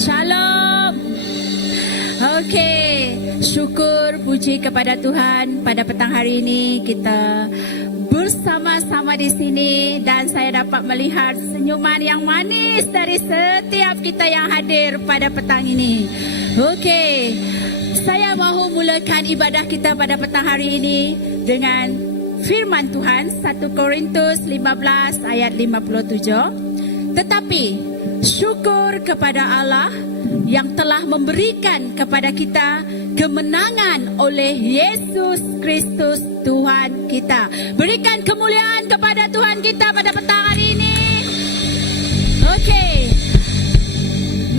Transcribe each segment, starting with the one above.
Shalom. Okey, syukur puji kepada Tuhan pada petang hari ini kita bersama-sama di sini dan saya dapat melihat senyuman yang manis dari setiap kita yang hadir pada petang ini. Okey, saya mahu mulakan ibadah kita pada petang hari ini dengan firman Tuhan 1 Korintus 15 ayat 57. Tetapi syukur kepada Allah yang telah memberikan kepada kita kemenangan oleh Yesus Kristus Tuhan kita. Berikan kemuliaan kepada Tuhan kita pada petang hari ini. Okey,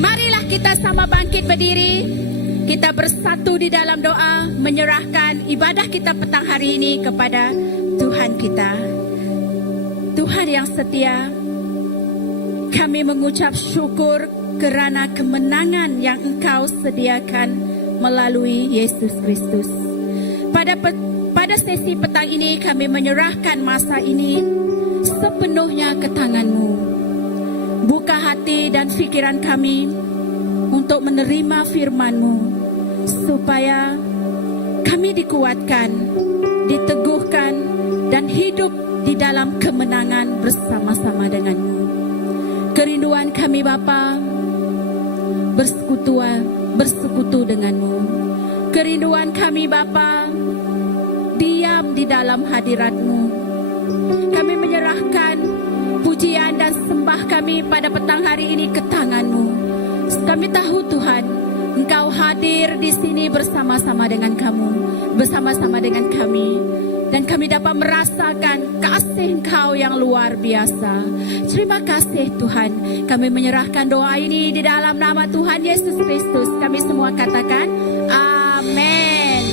marilah kita sama bangkit berdiri. Kita bersatu di dalam doa menyerahkan ibadah kita petang hari ini kepada Tuhan kita. Tuhan yang setia, kami mengucap syukur kerana kemenangan yang Engkau sediakan melalui Yesus Kristus. Pada sesi petang ini kami menyerahkan masa ini sepenuhnya ke tangan-Mu. Buka hati dan fikiran kami untuk menerima firman-Mu, supaya kami dikuatkan, diteguhkan, dan hidup di dalam kemenangan bersama-sama dengan-Mu. Kerinduan kami Bapa, bersekutu dengan-Mu. Kerinduan kami Bapa, diam di dalam hadirat-Mu. Kami menyerahkan pujian dan sembah kami pada petang hari ini ke tangan-Mu. Kami tahu Tuhan, Engkau hadir di sini bersama-sama dengan kami. Dan kami dapat merasakan kasih Engkau yang luar biasa. Terima kasih Tuhan. Kami menyerahkan doa ini di dalam nama Tuhan Yesus Kristus. Kami semua katakan, amin.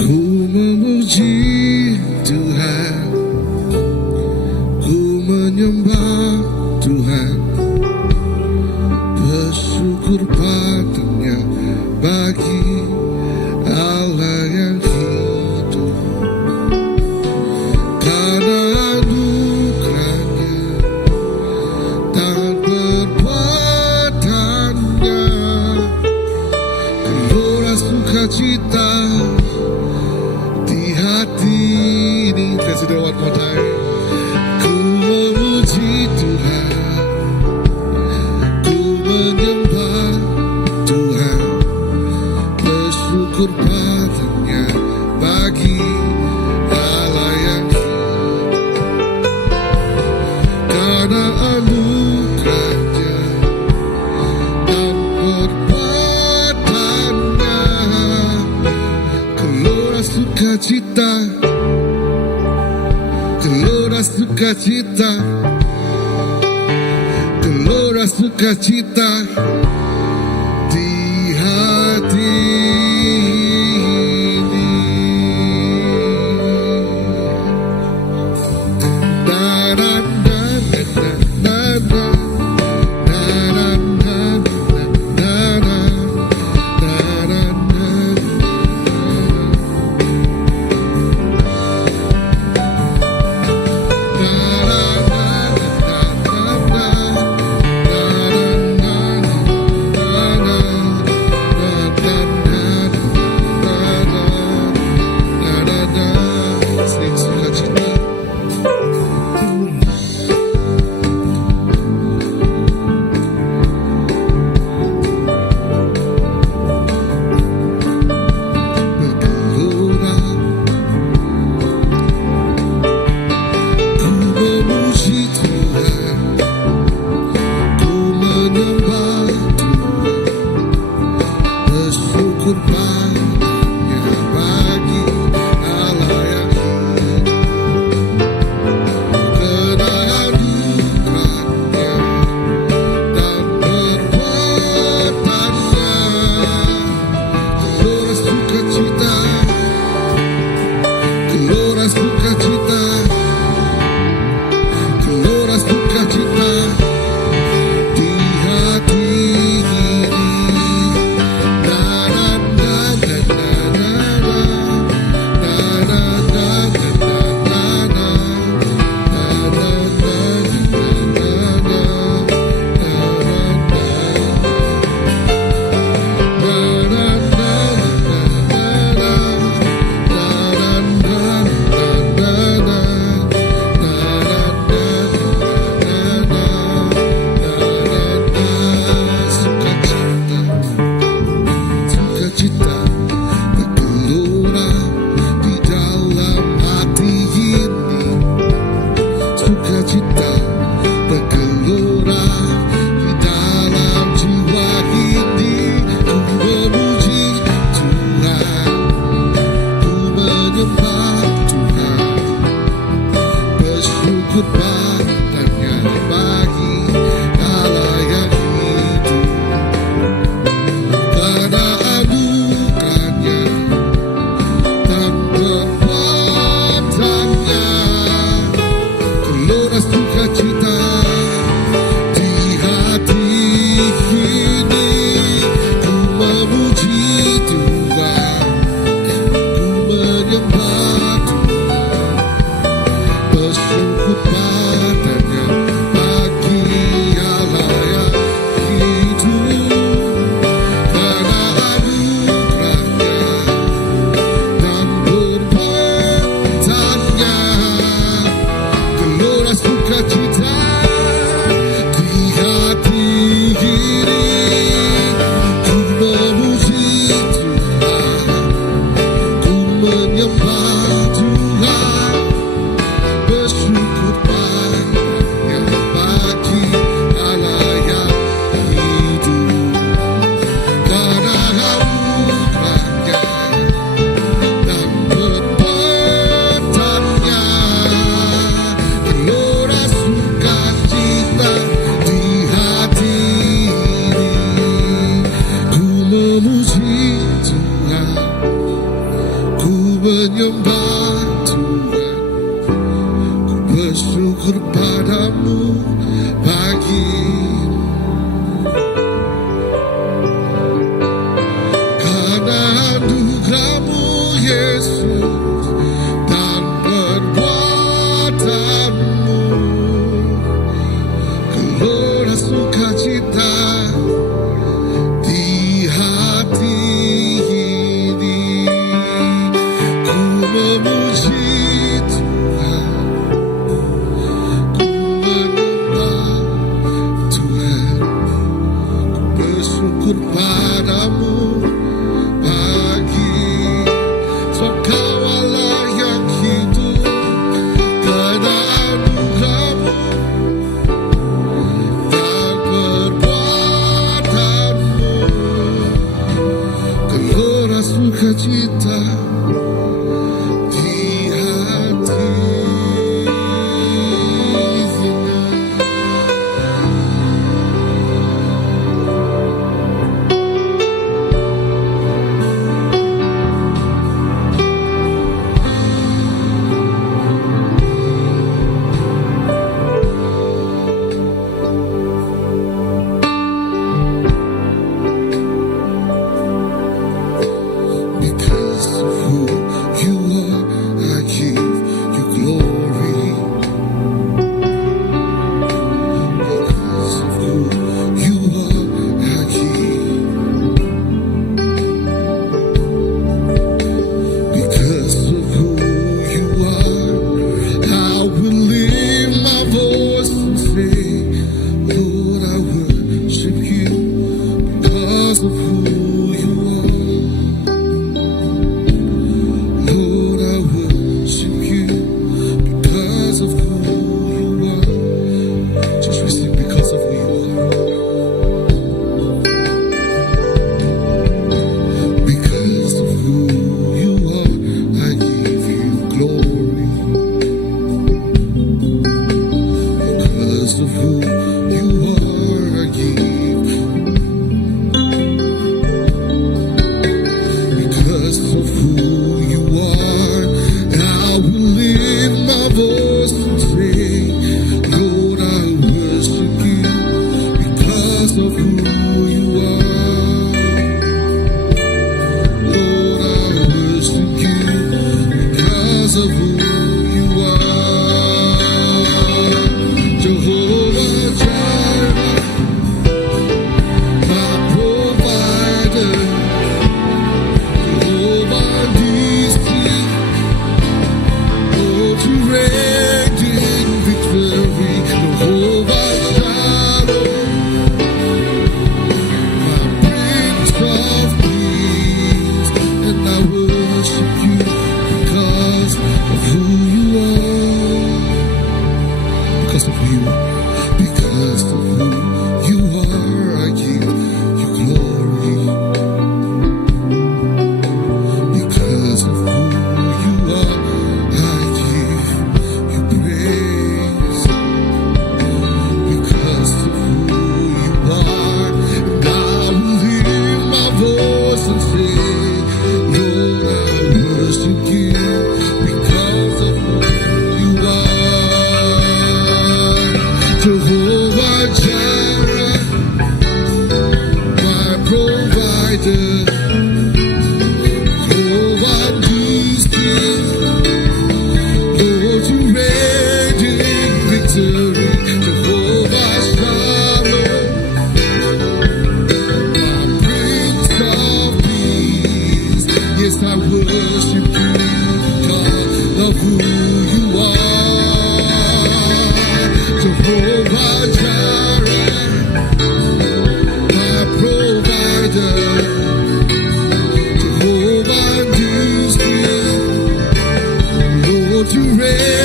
Ku memuji Tuhan, ku menyembah Tuhan, bersyukur padanya bagi Allah yang hidup, karena anugerahnya dan perbuatannya, gelora sukacita di hati ini. Let's do it one more time. Ku memuji Tuhan, ku menyembah Tuhan, bersyukur padanya bagi Allah yang hidup, karena anugerahnya dan perbuatannya, gelora sukacita, gelora sukacita, gelora sukacita di hati ini. Na na na na na na na na na na na na. Na padanya bagi Allah yang hidup. Karena anugerahnya dan perbuatannya, gelora sukacita di hati ini. Ku memuji Tuhan, ku menyembah Tuhan, bersyukur padanya bagi Allah yang hidup. Karena anugerahnya dan perbuatannya, gelora sukacita di hati ini. Ku memuji Tuhan, ku menyembah Tuhan, bersyukur padanya bagi Allah yang hidup. Karena anugerahnya dan perbuatannya, gelora sukacita di hati ini. Ku memuji Tuhan, ku menyembah Tuhan, ku bersyukur padamu bagi. Karena anugerahmu Yesus dan perbuatanmu, gelora sukacita di hati ini. Ku memuji Tuhan, ku menyembah Tuhan,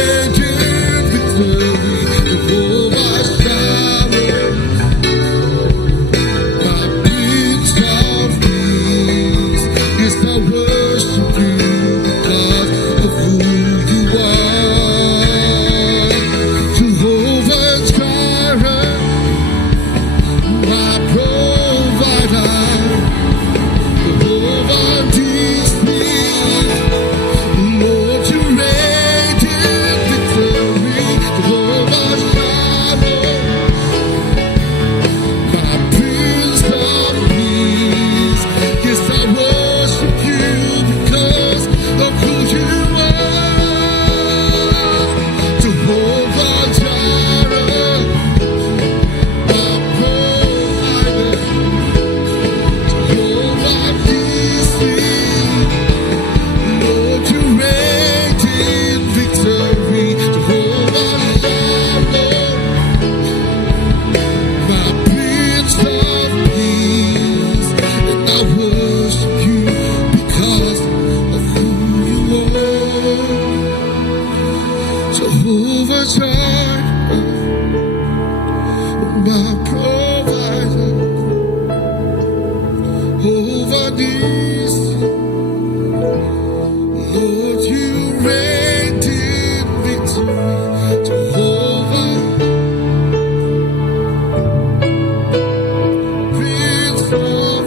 reign in victory, Jehovah Shalom, my Prince of Peace. Yes, I worship you because of who you are. Jehovah Jireh, my provider. Jehovah Nissi, Lord, you reign in victory. Jehovah Shalom, my Prince of Peace. Yes, I worship you because of who you are. Jehovah Jireh, my provider. Jehovah Nissi, Lord, you reign in victory. Jehovah Shalom, my Prince of Peace, and I worship you because of who you are. Jehovah Jireh, my provider. Jehovah Nissi, Lord, you reign in victory. Jehovah, Prince of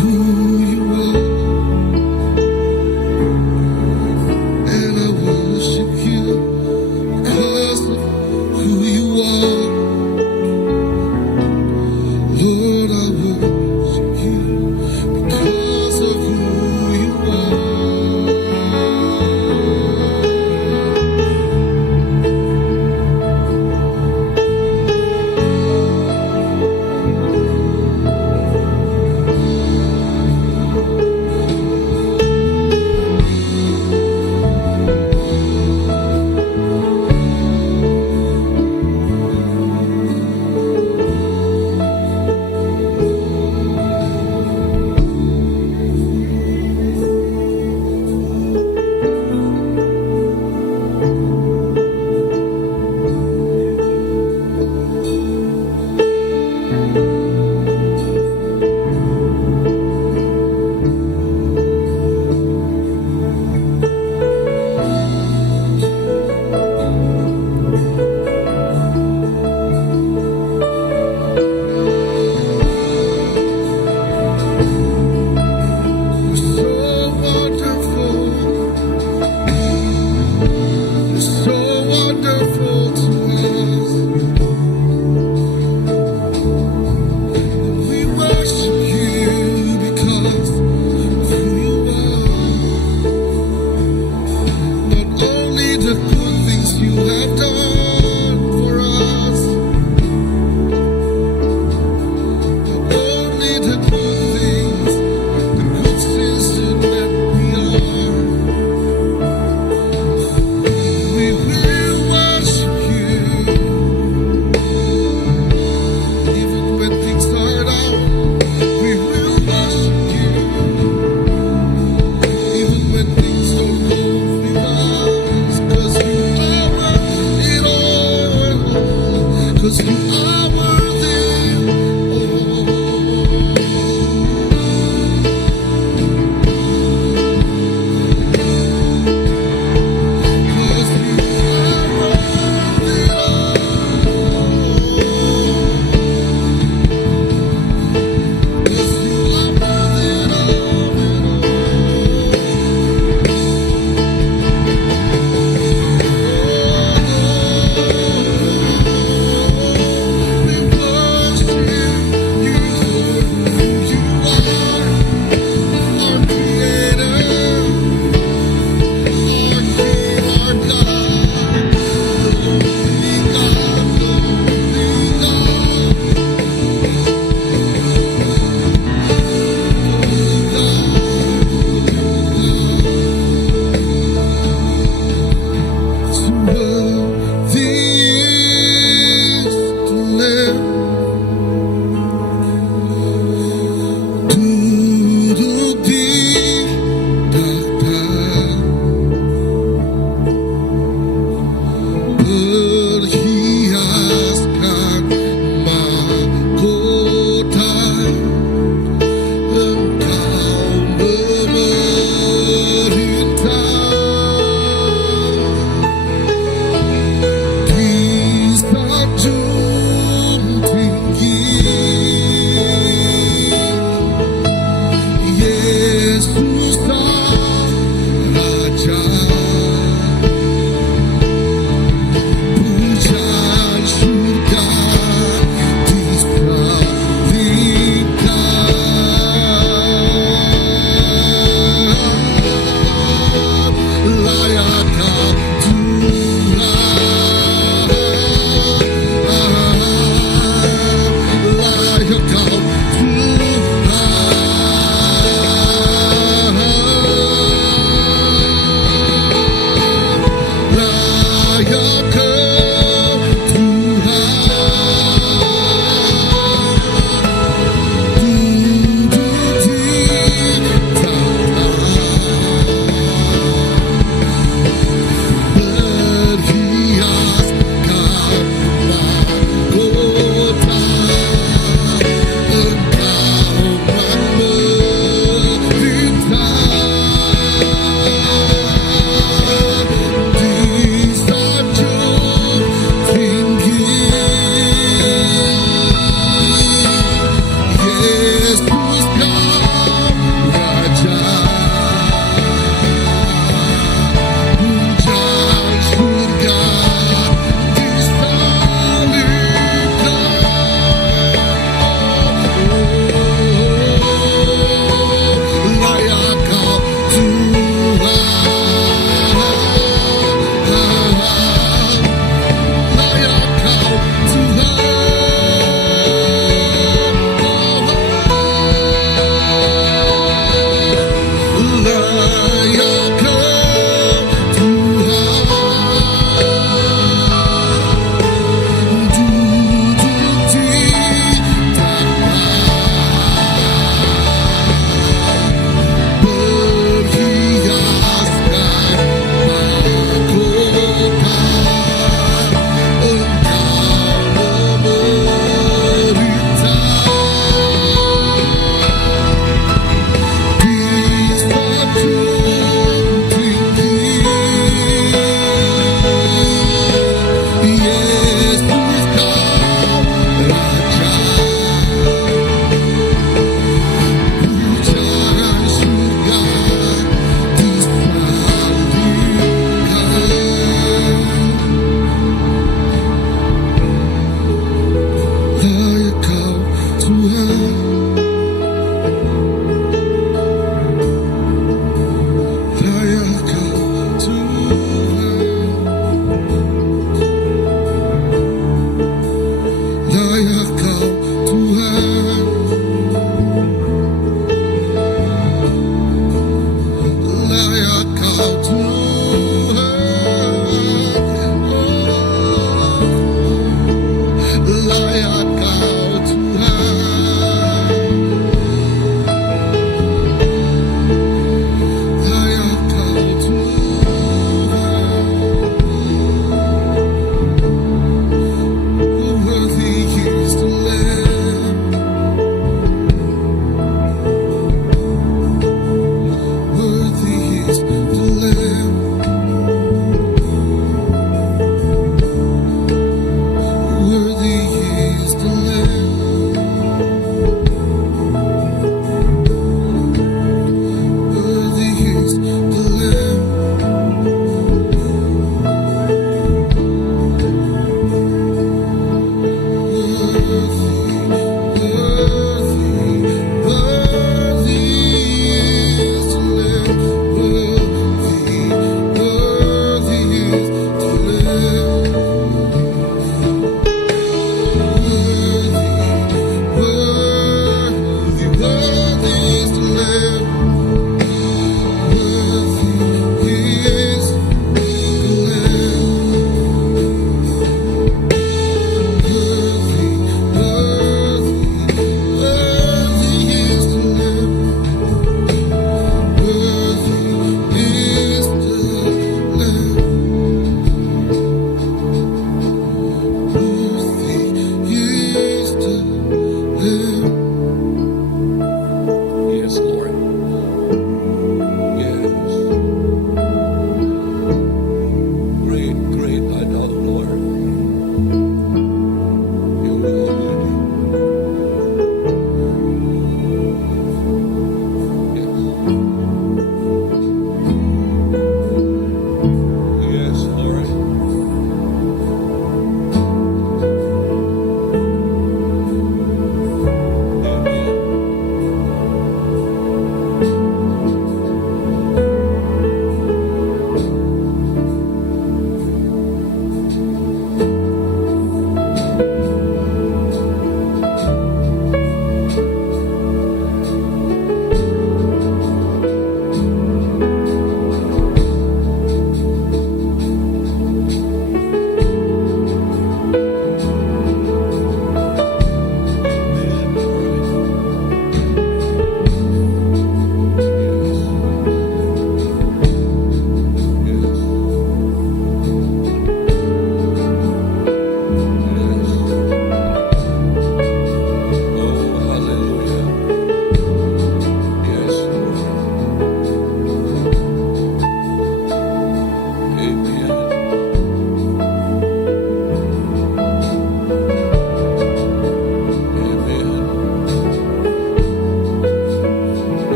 who you are, and I worship you.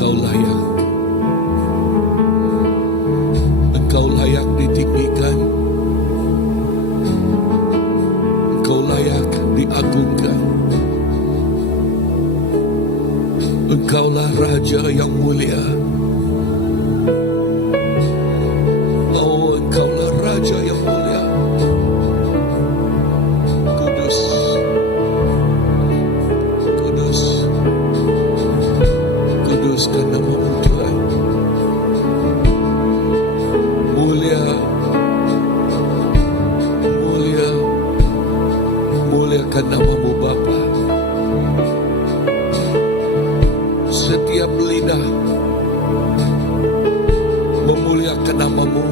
Engkau layak. Engkau layak ditinggikan. Engkau layak diagungkan. Engkaulah Raja yang mulia. Oh, Engkaulah Raja yang mulia. Kudus, kudus, kuduskan nama-Mu Tuhan. Mulia, mulia, muliakan nama-Mu Bapa. Setiap lidah memuliakan nama-Mu.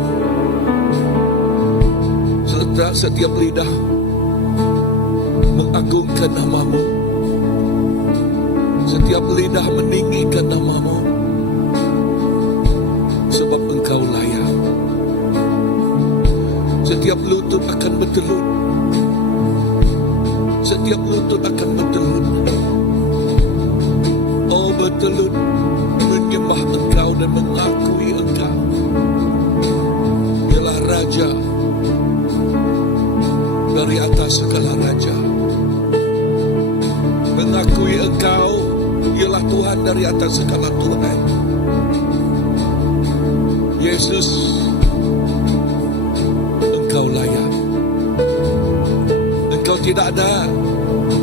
Setiap lidah mengagungkan nama-Mu. Setiap lidah meninggikan nama-Mu. Sebab Engkau layak. Setiap lutut akan bertelut. Setiap lutut akan bertelut. Oh, bertelut menyembah Engkau dan mengakui Engkau ialah Raja dari atas segala raja. Mengakui Engkau ialah Tuhan dari atas segala Tuhan. Yesus, Engkau layak. Engkau tidak ada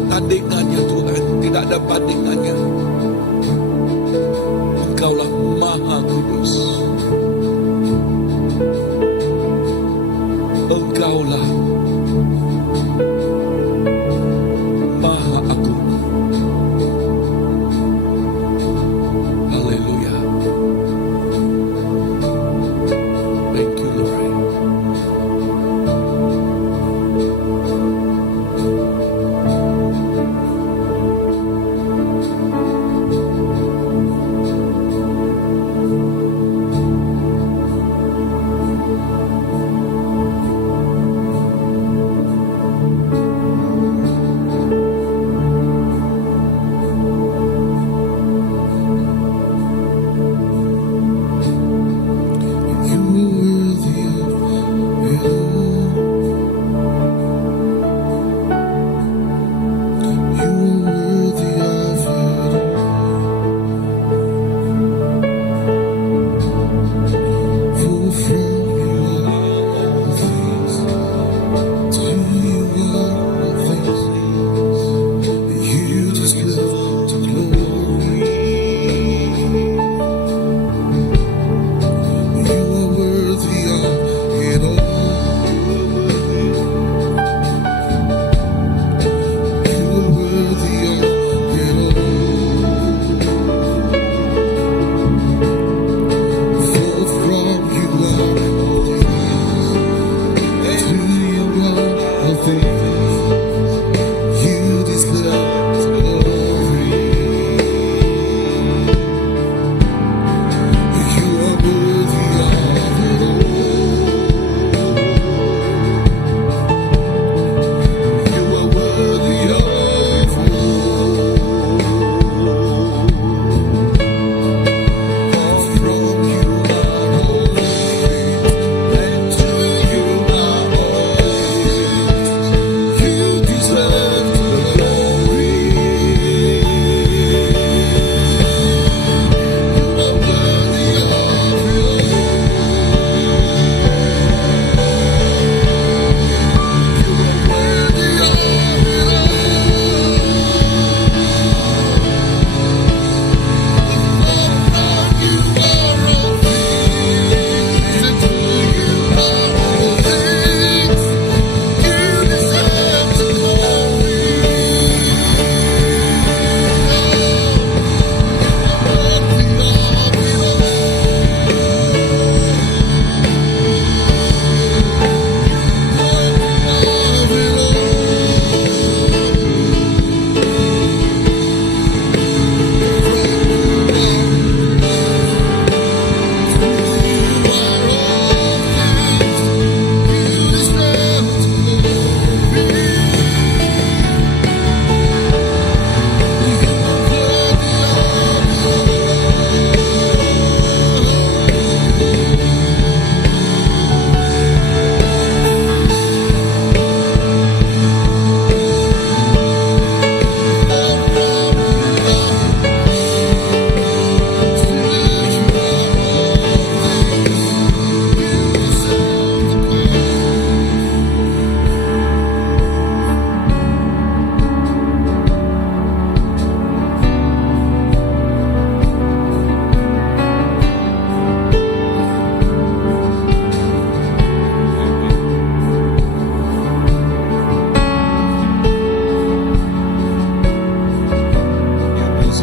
tandingannya Tuhan, tidak ada bandingannya. Engkaulah Maha Kudus. Engkaulah Maha Agung. Haleluya. Thank you, Lord.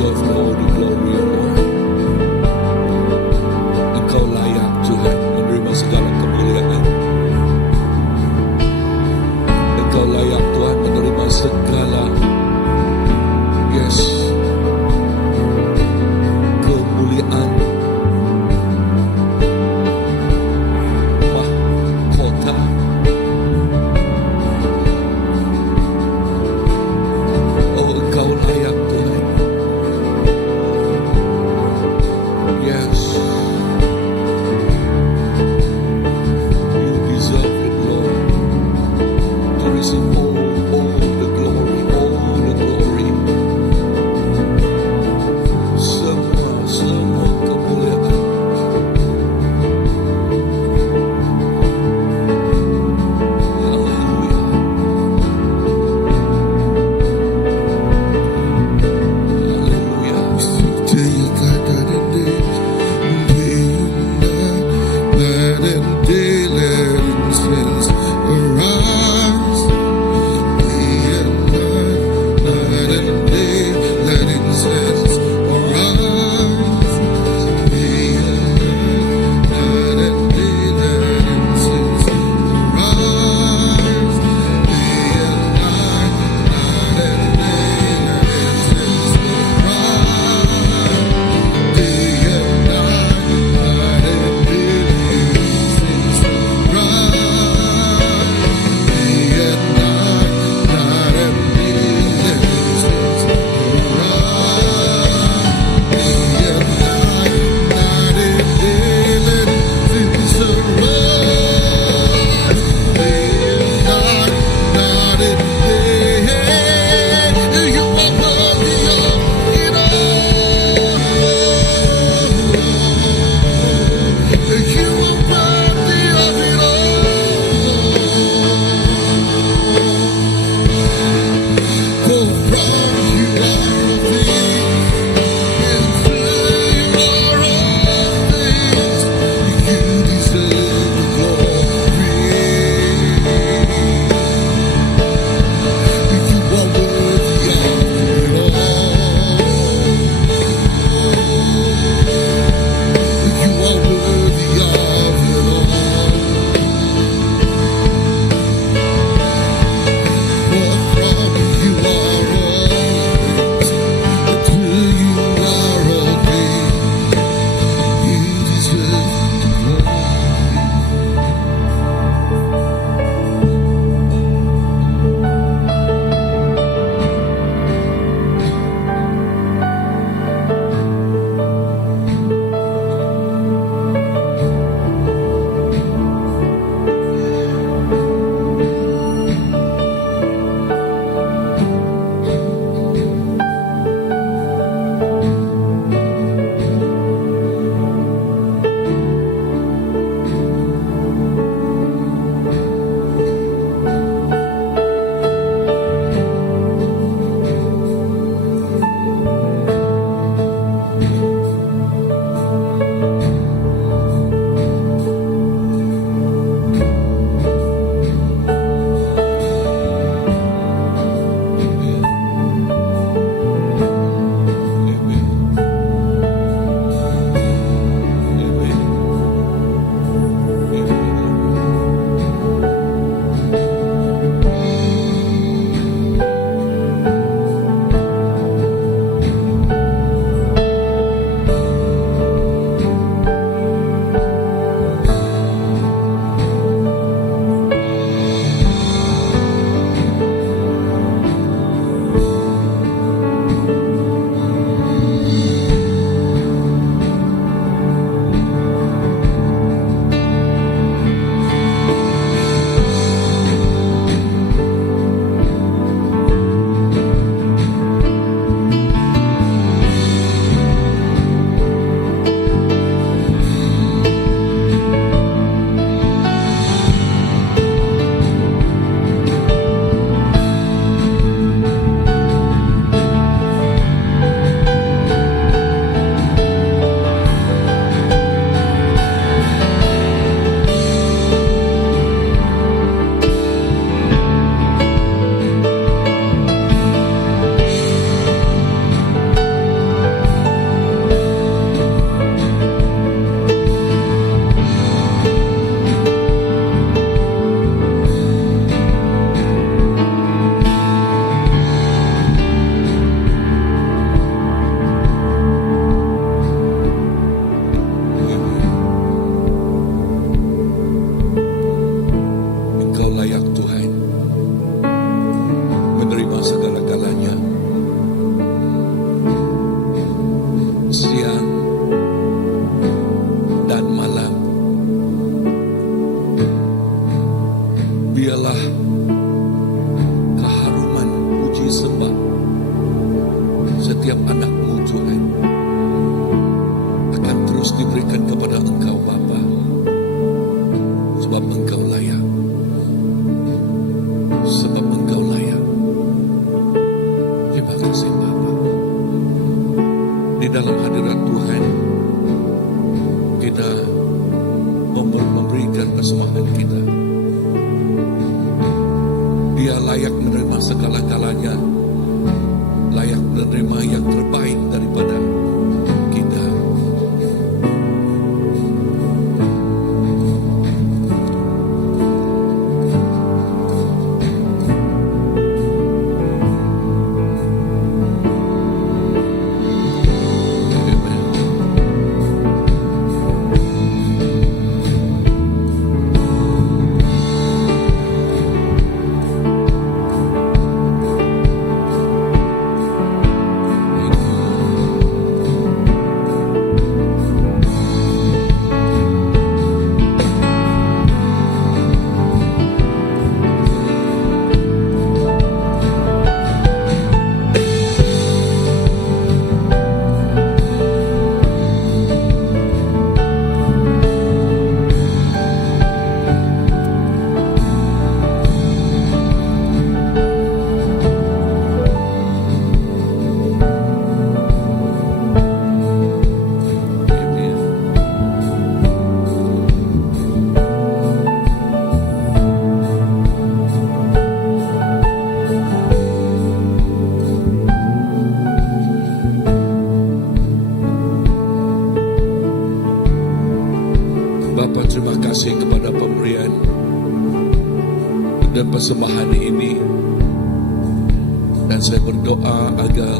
deserve all the glory, Lord. Engkau layak Tuhan menerima segala kemuliaan. Engkau layak Tuhan menerima segala yes kemuliaan, mahkota. Oh, Engkau layak Tuhan. Yes, you deserve it, Lord, to receive all the glory, all the glory. setiap anak-Mu Tuhan akan terus diberikan kepada Engkau Bapa, sebab Engkau layak. Sebab Engkau layak. Terima kasih Bapa. Di dalam hadirat Tuhan kita memberikan persembahan kita. Dia layak menerima segala-galanya, layak menerima yang terbaik daripada kita. Bapa, terima kasih kepada pemberian dan persembahan ini. Dan saya berdoa agar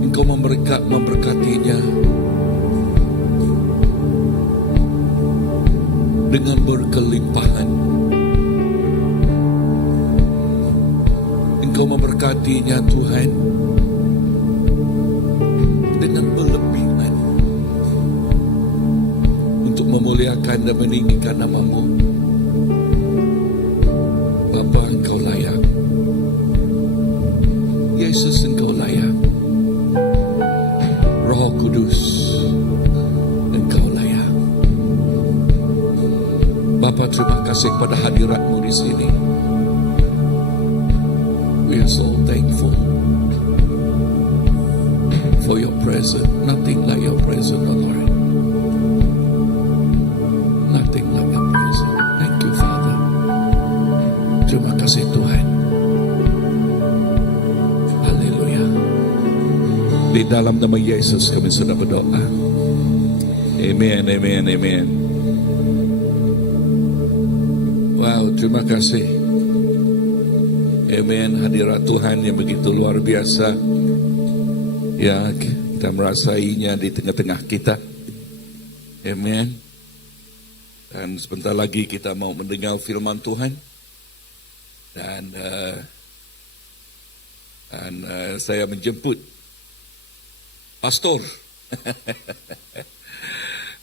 Engkau memberkatinya dengan berkelimpahan. Engkau memberkatinya Tuhan dengan berlebihan untuk memuliakan dan meninggikan nama-Mu. Bapa, Engkau layak. Yesus, Engkau layak. Roh Kudus, Engkau layak. Bapa, terima kasih kepada hadirat-Mu di sini. We are so thankful for your presence. Nothing like your presence, O Lord. Nothing like your presence. Thank you, Father. Terima kasih Tuhan. Haleluya. Di dalam nama Yesus kami sudah berdoa. Amen, amen, amen. Wow, terima kasih. Amen, hadirat Tuhan yang begitu luar biasa. Ya, kita merasainya di tengah-tengah kita. Amen. Dan sebentar lagi kita mau mendengar firman Tuhan. Dan saya menjemput pastor.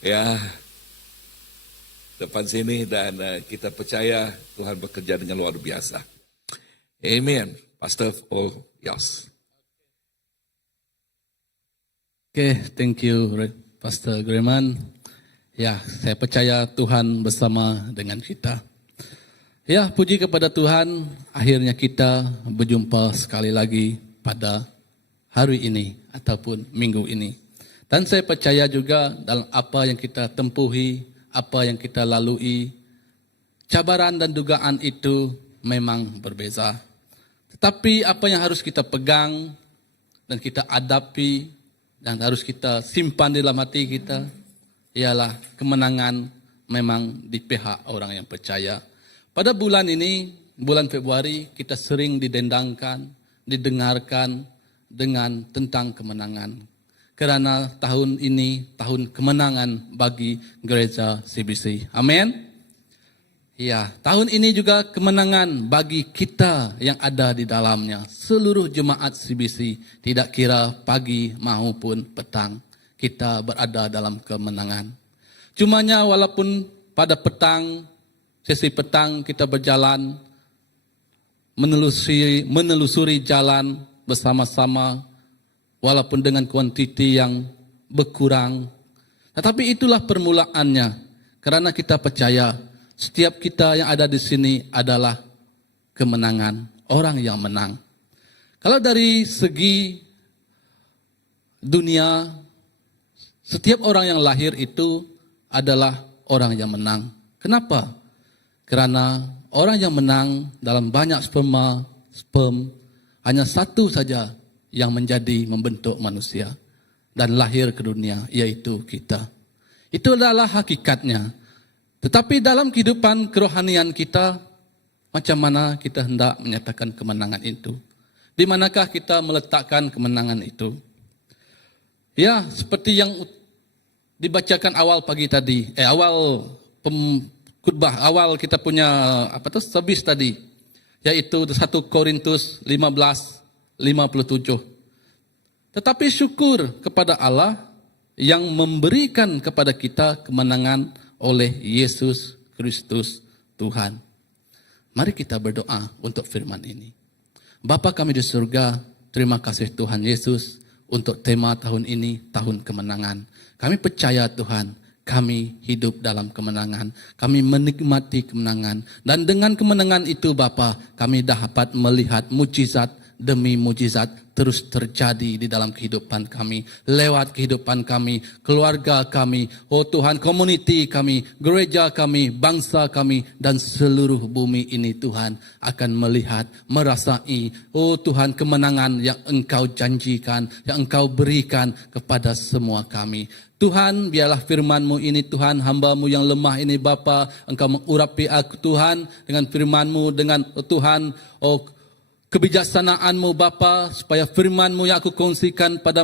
Ya, depan sini, dan kita percaya Tuhan bekerja dengan luar biasa. Amen. Pastor Paul Yas. Okay, thank you Pastor Greman. Ya, saya percaya Tuhan bersama dengan kita. Ya, puji kepada Tuhan, akhirnya kita berjumpa sekali lagi pada hari ini ataupun minggu ini. Dan saya percaya juga dalam apa yang kita tempuhi, apa yang kita lalui, cabaran dan dugaan itu memang berbeza. Tetapi apa yang harus kita pegang dan kita hadapi dan harus kita simpan di dalam hati kita ialah kemenangan memang di pihak orang yang percaya. Pada bulan ini, bulan Februari, kita sering didendangkan, didengarkan dengan tentang kemenangan. Kerana tahun ini tahun kemenangan bagi gereja CBC. Amin. Ya, tahun ini juga kemenangan bagi kita yang ada di dalamnya. Seluruh jemaat CBC, tidak kira pagi maupun petang, kita berada dalam kemenangan. Cumanya walaupun pada petang, sesi petang kita berjalan, menelusuri jalan bersama-sama walaupun dengan kuantiti yang berkurang. Tetapi itulah permulaannya, karena kita percaya setiap kita yang ada di sini adalah kemenangan, orang yang menang. Kalau dari segi dunia, setiap orang yang lahir itu adalah orang yang menang. Kenapa? Karena orang yang menang dalam banyak sperm, hanya satu saja yang menjadi membentuk manusia dan lahir ke dunia, yaitu kita. Itu adalah hakikatnya. Tetapi dalam kehidupan kerohanian kita, macam mana kita hendak menyatakan kemenangan itu? Di manakah kita meletakkan kemenangan itu? Ya, seperti yang dibacakan awal pagi tadi, khutbah awal kita punya service tadi, yaitu 1 Korintus 15:57. Tetapi syukur kepada Allah yang memberikan kepada kita kemenangan oleh Yesus Kristus Tuhan. Mari kita berdoa untuk firman ini. Bapa kami di surga, terima kasih Tuhan Yesus untuk tema tahun ini, tahun kemenangan. Kami percaya Tuhan, kami hidup dalam kemenangan. Kami menikmati kemenangan. Dan dengan kemenangan itu Bapa, kami dapat melihat mujizat demi mujizat terus terjadi di dalam kehidupan kami, lewat kehidupan kami, keluarga kami, oh Tuhan, community kami, gereja kami, bangsa kami, dan seluruh bumi ini Tuhan akan melihat, merasai, oh Tuhan, kemenangan yang Engkau janjikan, yang Engkau berikan kepada semua kami. Tuhan, biarlah firman-Mu ini Tuhan, hamba-Mu yang lemah ini Bapa, Engkau mengurapi aku Tuhan dengan firman-Mu, dengan Tuhan, kebijaksanaan-Mu Bapa, supaya firman-Mu yang aku kongsikan pada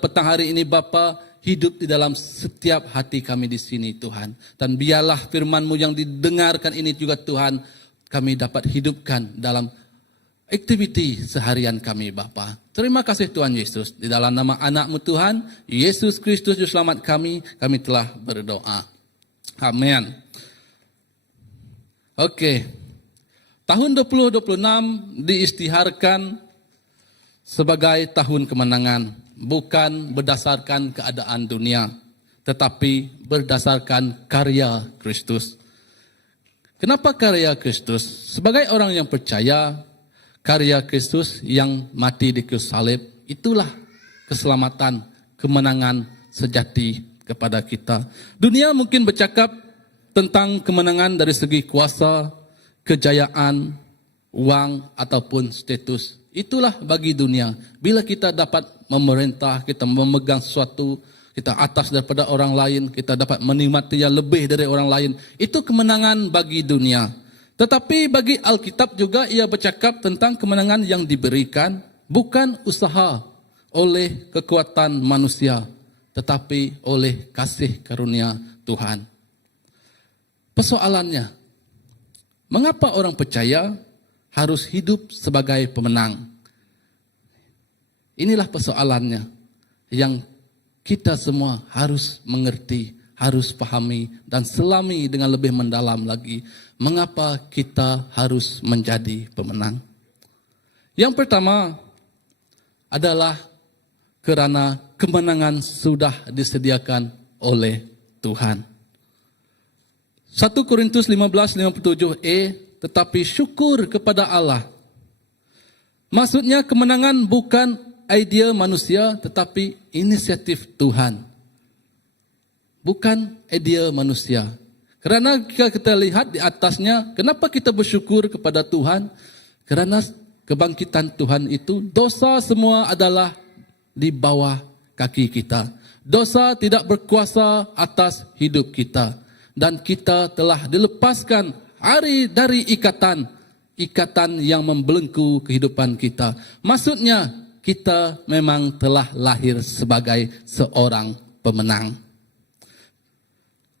petang hari ini Bapa, hidup di dalam setiap hati kami di sini Tuhan. Dan biarlah firman-Mu yang didengarkan ini juga Tuhan, kami dapat hidupkan dalam aktiviti seharian kami Bapa. Terima kasih Tuhan Yesus. Di dalam nama anak-Mu Tuhan, Yesus Kristus Juru Selamat kami telah berdoa. Amin. Oke. Tahun 2026 diisytiharkan sebagai tahun kemenangan, bukan berdasarkan keadaan dunia, tetapi berdasarkan karya Kristus. Kenapa karya Kristus? Sebagai orang yang percaya, karya Kristus yang mati di kayu salib, itulah keselamatan, kemenangan sejati kepada kita. Dunia mungkin bercakap tentang kemenangan dari segi kuasa, kejayaan, uang, ataupun status. Itulah bagi dunia. Bila kita dapat memerintah, kita memegang sesuatu, kita atas daripada orang lain, kita dapat menikmati yang lebih dari orang lain. Itu kemenangan bagi dunia. Tetapi bagi Alkitab juga ia bercakap tentang kemenangan yang diberikan, bukan usaha oleh kekuatan manusia, tetapi oleh kasih karunia Tuhan. Persoalannya, mengapa orang percaya harus hidup sebagai pemenang? Inilah persoalannya yang kita semua harus mengerti, harus pahami dan selami dengan lebih mendalam lagi. Mengapa kita harus menjadi pemenang? Yang pertama adalah karena kemenangan sudah disediakan oleh Tuhan. 1 Korintus 15:57e, tetapi syukur kepada Allah. Maksudnya kemenangan bukan idea manusia, tetapi inisiatif Tuhan. Bukan idea manusia. Karena jika kita lihat di atasnya, kenapa kita bersyukur kepada Tuhan? Karena kebangkitan Tuhan itu, dosa semua adalah di bawah kaki kita. Dosa tidak berkuasa atas hidup kita. Dan kita telah dilepaskan dari ikatan yang membelenggu kehidupan kita. Maksudnya kita memang telah lahir sebagai seorang pemenang.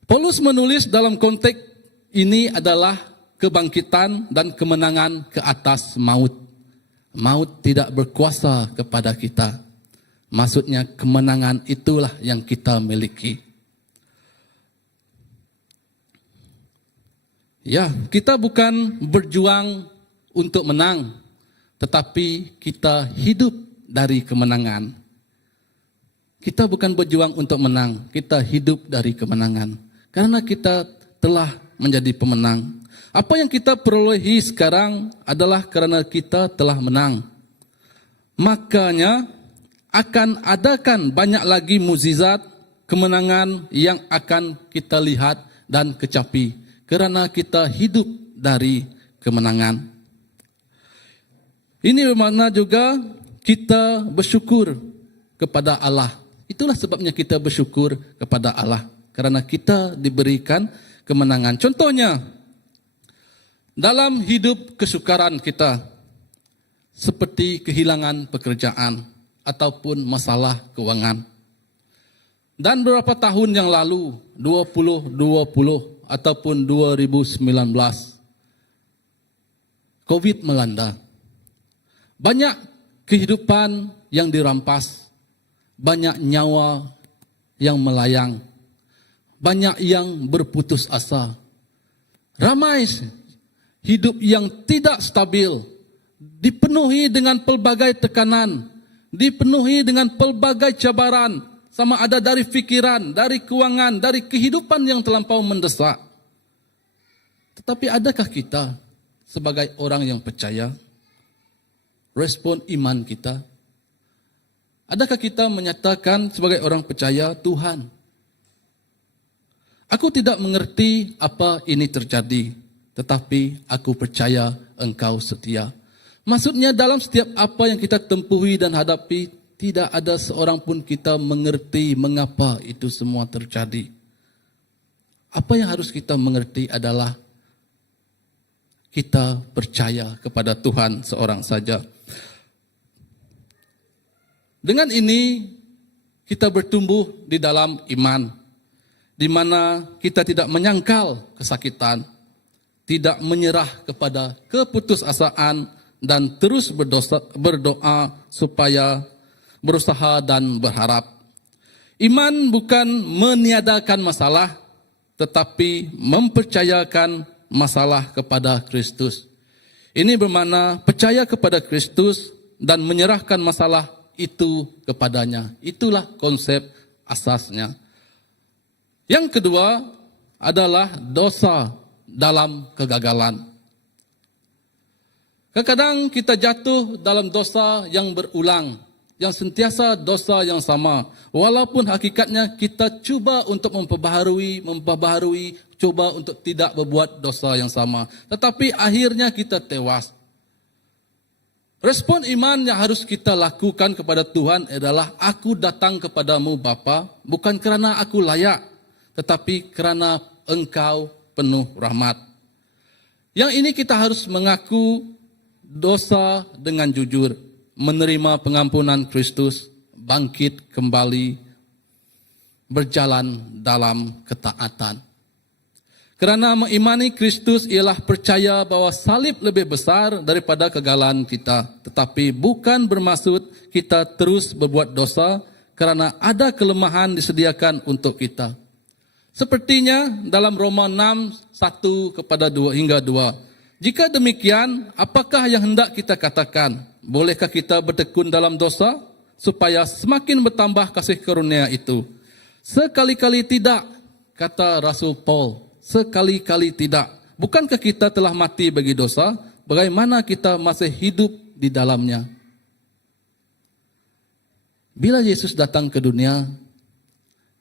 Paulus menulis dalam konteks ini adalah kebangkitan dan kemenangan ke atas maut. Maut tidak berkuasa kepada kita. Maksudnya kemenangan itulah yang kita miliki. Ya, kita bukan berjuang untuk menang. tetapi kita hidup dari kemenangan. Kita bukan berjuang untuk menang, kita hidup dari kemenangan. Karena kita telah menjadi pemenang. Apa yang kita perolehi sekarang adalah karena kita telah menang. Makanya akan adakan banyak lagi mukjizat, kemenangan yang akan kita lihat dan kecapi. Karena kita hidup dari kemenangan. Ini bermakna juga kita bersyukur kepada Allah. Itulah sebabnya kita bersyukur kepada Allah. Karena kita diberikan kemenangan. Contohnya, dalam hidup kesukaran kita, seperti kehilangan pekerjaan ataupun masalah keuangan. Dan beberapa tahun yang lalu, 2020 ataupun 2019, COVID melanda. Banyak kehidupan yang dirampas, banyak nyawa yang melayang, banyak yang berputus asa. Ramai hidup yang tidak stabil, dipenuhi dengan pelbagai tekanan, dipenuhi dengan pelbagai cabaran, sama ada dari fikiran, dari keuangan, dari kehidupan yang terlampau mendesak. Tetapi adakah kita sebagai orang yang percaya, respon iman kita? Adakah kita menyatakan sebagai orang percaya, Tuhan, aku tidak mengerti apa ini terjadi, tetapi aku percaya Engkau setia. Maksudnya dalam setiap apa yang kita tempuhi dan hadapi, tidak ada seorang pun kita mengerti mengapa itu semua terjadi. Apa yang harus kita mengerti adalah kita percaya kepada Tuhan seorang saja. Dengan ini kita bertumbuh di dalam iman, di mana kita tidak menyangkal kesakitan, tidak menyerah kepada keputusasaan, dan terus berdoa supaya berusaha dan berharap. Iman bukan meniadakan masalah, tetapi mempercayakan masalah kepada Kristus. Ini bermakna percaya kepada Kristus dan menyerahkan masalah itu kepadanya. Itulah konsep asasnya. Yang kedua adalah dosa dalam kegagalan. Kadang-kadang kita jatuh dalam dosa yang berulang, yang sentiasa dosa yang sama. Walaupun hakikatnya kita cuba untuk memperbaharui, coba untuk tidak berbuat dosa yang sama. Tetapi akhirnya kita tewas. Respon iman yang harus kita lakukan kepada Tuhan adalah, aku datang kepadamu Bapa, bukan kerana aku layak, tetapi kerana Engkau penuh rahmat. Yang ini kita harus mengaku dosa dengan jujur, menerima pengampunan Kristus, bangkit kembali, berjalan dalam ketaatan. Kerana mengimani Kristus ialah percaya bahwa salib lebih besar daripada kegagalan kita. Tetapi bukan bermaksud kita terus berbuat dosa kerana ada kelemahan disediakan untuk kita. Sepertinya dalam Roma 6, 1-2 hingga 2. Jika demikian, apakah yang hendak kita katakan? Bolehkah kita bertekun dalam dosa supaya semakin bertambah kasih karunia itu? Sekali-kali tidak, kata Rasul Paul. Sekali-kali tidak. Bukankah kita telah mati bagi dosa? Bagaimana kita masih hidup di dalamnya? Bila Yesus datang ke dunia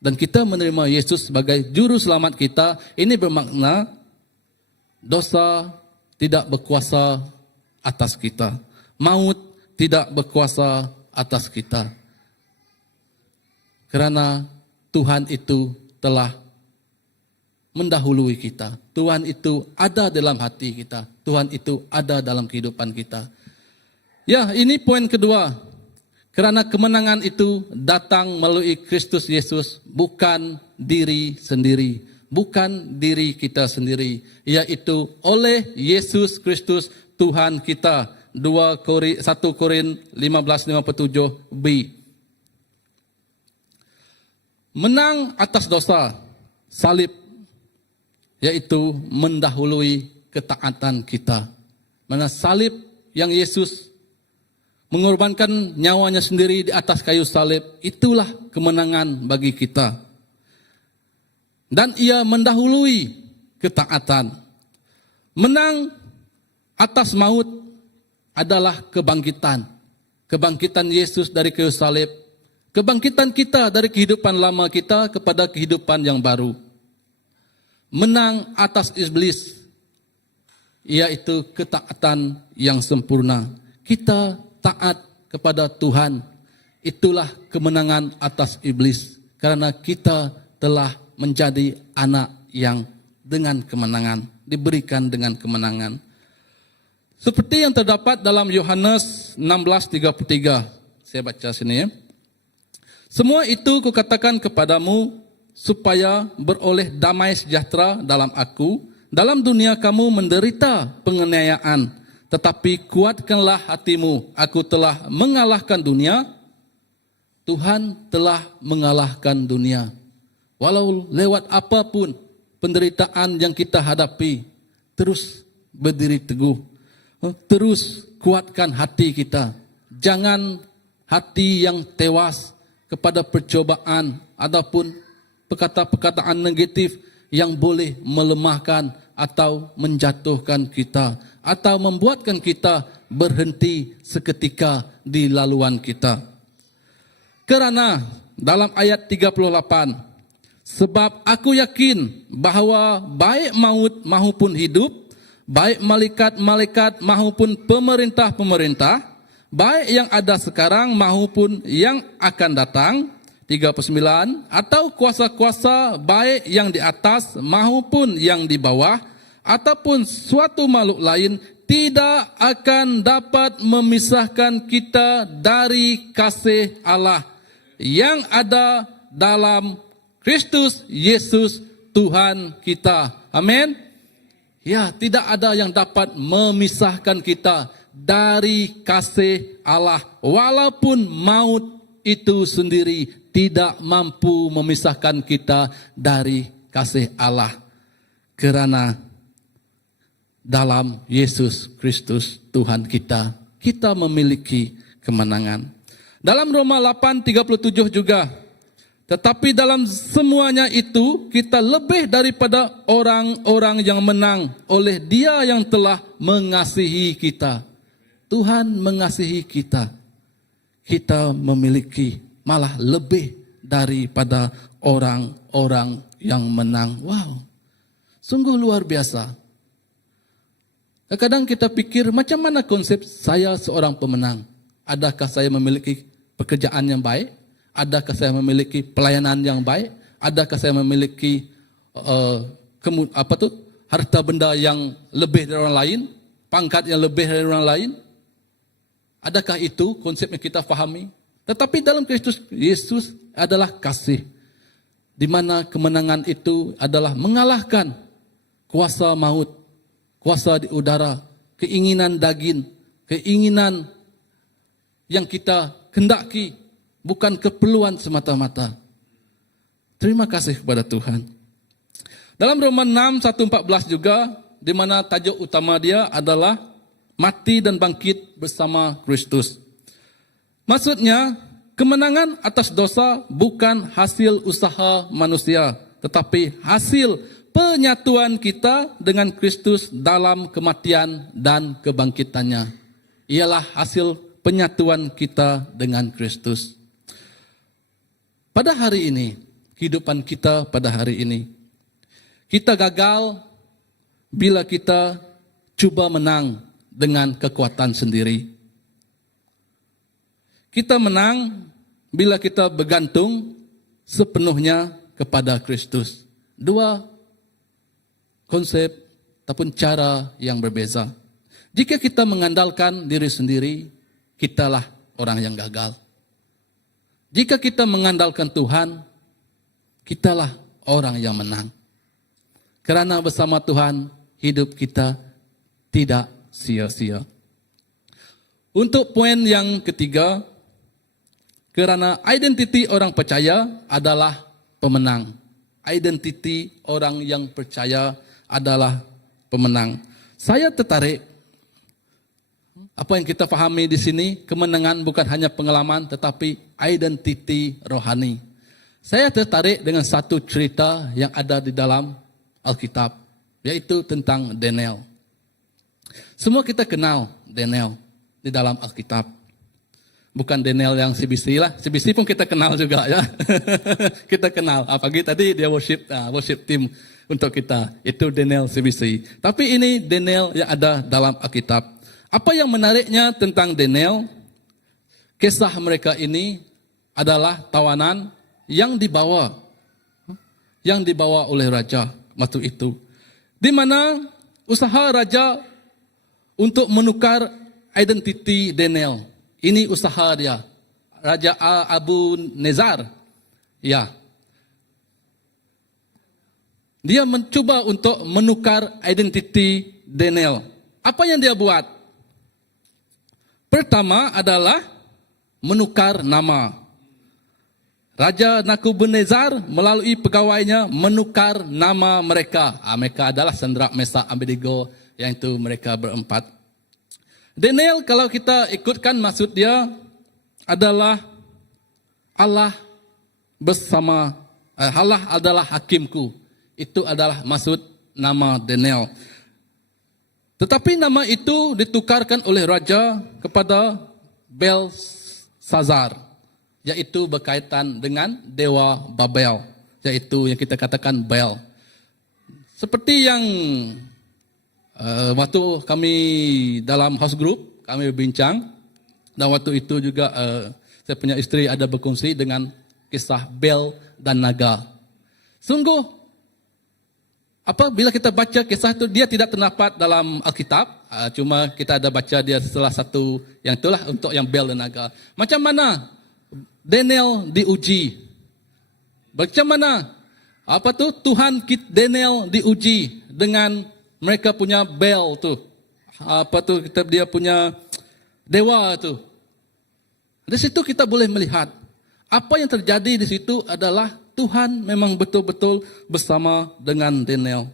dan kita menerima Yesus sebagai juru selamat kita, ini bermakna dosa tidak berkuasa atas kita. Maut tidak berkuasa atas kita. Kerana Tuhan itu telah mendahului kita. Tuhan itu ada dalam hati kita. Tuhan itu ada dalam kehidupan kita. Ya, ini poin kedua. Kerana kemenangan itu datang melalui Kristus Yesus, bukan diri sendiri. Bukan diri kita sendiri. Yaitu oleh Yesus Kristus Tuhan kita. 1 Korin 15:57b. Menang atas dosa, salib, yaitu mendahului ketaatan kita. Mana salib yang Yesus mengorbankan nyawanya sendiri di atas kayu salib, itulah kemenangan bagi kita. Dan ia mendahului ketaatan. Menang atas maut adalah kebangkitan. Kebangkitan Yesus dari kayu salib. Kebangkitan kita dari kehidupan lama kita kepada kehidupan yang baru. Menang atas iblis, yaitu ketaatan yang sempurna. Kita taat kepada Tuhan. Itulah kemenangan atas iblis. Karena kita telah menjadi anak yang dengan kemenangan, diberikan dengan kemenangan. Seperti yang terdapat dalam Yohanes 16:33. Saya baca sini ya. Semua itu kukatakan kepadamu supaya beroleh damai sejahtera dalam aku. Dalam dunia kamu menderita penganiayaan, tetapi kuatkanlah hatimu. Aku telah mengalahkan dunia. Tuhan telah mengalahkan dunia. Walau lewat apapun penderitaan yang kita hadapi, terus berdiri teguh. Terus kuatkan hati kita. Jangan hati yang tewas kepada percobaan ataupun perkataan-perkataan negatif yang boleh melemahkan atau menjatuhkan kita atau membuatkan kita berhenti seketika di laluan kita. Kerana dalam ayat 38, sebab aku yakin bahawa baik maut maupun hidup, baik malaikat-malaikat maupun pemerintah-pemerintah, baik yang ada sekarang maupun yang akan datang, 39, atau kuasa-kuasa baik yang di atas maupun yang di bawah, ataupun suatu makhluk lain, tidak akan dapat memisahkan kita dari kasih Allah yang ada dalam Kristus Yesus Tuhan kita. Amin. Ya, tidak ada yang dapat memisahkan kita dari kasih Allah. Walaupun maut itu sendiri tidak mampu memisahkan kita dari kasih Allah. Karena dalam Yesus Kristus Tuhan kita, kita memiliki kemenangan. Dalam Roma 8:37 juga, tetapi dalam semuanya itu kita lebih daripada orang-orang yang menang oleh Dia yang telah mengasihi kita. Tuhan mengasihi kita. Kita memiliki malah lebih daripada orang-orang yang menang. Wow, sungguh luar biasa. Kadang kita pikir macam mana konsep saya seorang pemenang. Adakah saya memiliki pekerjaan yang baik? Adakah saya memiliki pelayanan yang baik? Adakah saya memiliki harta benda yang lebih dari orang lain? Pangkat yang lebih dari orang lain? Adakah itu konsep yang kita fahami? Tetapi dalam Kristus Yesus adalah kasih. Di mana kemenangan itu adalah mengalahkan kuasa maut, kuasa di udara, keinginan daging, keinginan yang kita kendaki. Bukan keperluan semata-mata. Terima kasih kepada Tuhan. Dalam Roma 6:1-14 juga, di mana tajuk utama dia adalah mati dan bangkit bersama Kristus. Maksudnya, kemenangan atas dosa bukan hasil usaha manusia, tetapi hasil penyatuan kita dengan Kristus dalam kematian dan kebangkitannya. Ialah hasil penyatuan kita dengan Kristus. Pada hari ini, kehidupan kita pada hari ini, kita gagal bila kita cuba menang dengan kekuatan sendiri. Kita menang bila kita bergantung sepenuhnya kepada Kristus. Dua konsep ataupun cara yang berbeza. Jika kita mengandalkan diri sendiri, kitalah orang yang gagal. Jika kita mengandalkan Tuhan, kitalah orang yang menang. Karena bersama Tuhan, hidup kita tidak sia-sia. Untuk poin yang ketiga, karena identiti orang percaya adalah pemenang. Identiti orang yang percaya adalah pemenang. Saya tertarik Apa yang kita pahami di sini, kemenangan bukan hanya pengalaman tetapi identiti rohani. Saya tertarik dengan satu cerita yang ada di dalam Alkitab, yaitu tentang Daniel. Semua kita kenal Daniel di dalam Alkitab. Bukan Daniel yang CBC lah, CBC pun kita kenal juga ya. Kita kenal, apalagi tadi dia worship team untuk kita, itu Daniel CBC. Tapi ini Daniel yang ada dalam Alkitab. Apa yang menariknya tentang Daniel, kisah mereka ini adalah tawanan yang dibawa oleh raja waktu itu. Di mana usaha raja untuk menukar identiti Daniel. Ini usaha dia. Raja Abu Nezar. Ya. Dia mencoba untuk menukar identiti Daniel. Apa yang dia buat? Pertama adalah menukar nama. Raja Nebukadnezar melalui pegawainya menukar nama mereka. Mereka adalah Sadrak, Mesak, Abednego, yang itu mereka berempat. Daniel, kalau kita ikutkan maksud dia adalah Allah bersama, Allah adalah hakimku. Itu adalah maksud nama Daniel. Tetapi nama itu ditukarkan oleh raja kepada Belsazar, yaitu berkaitan dengan dewa Babel, yaitu yang kita katakan Bel. Seperti yang waktu kami dalam house group, kami berbincang, dan waktu itu juga saya punya istri ada berkongsi dengan kisah Bel dan naga. Sungguh, bila kita baca kisah itu, dia tidak terdapat dalam Alkitab, cuma kita ada baca dia salah satu yang itulah untuk yang Bel dan naga. Macam mana Daniel diuji? Macam mana Tuhan Daniel diuji dengan mereka punya Bel tu. Dia punya dewa tu. Di situ kita boleh melihat apa yang terjadi di situ adalah Tuhan memang betul-betul bersama dengan Daniel.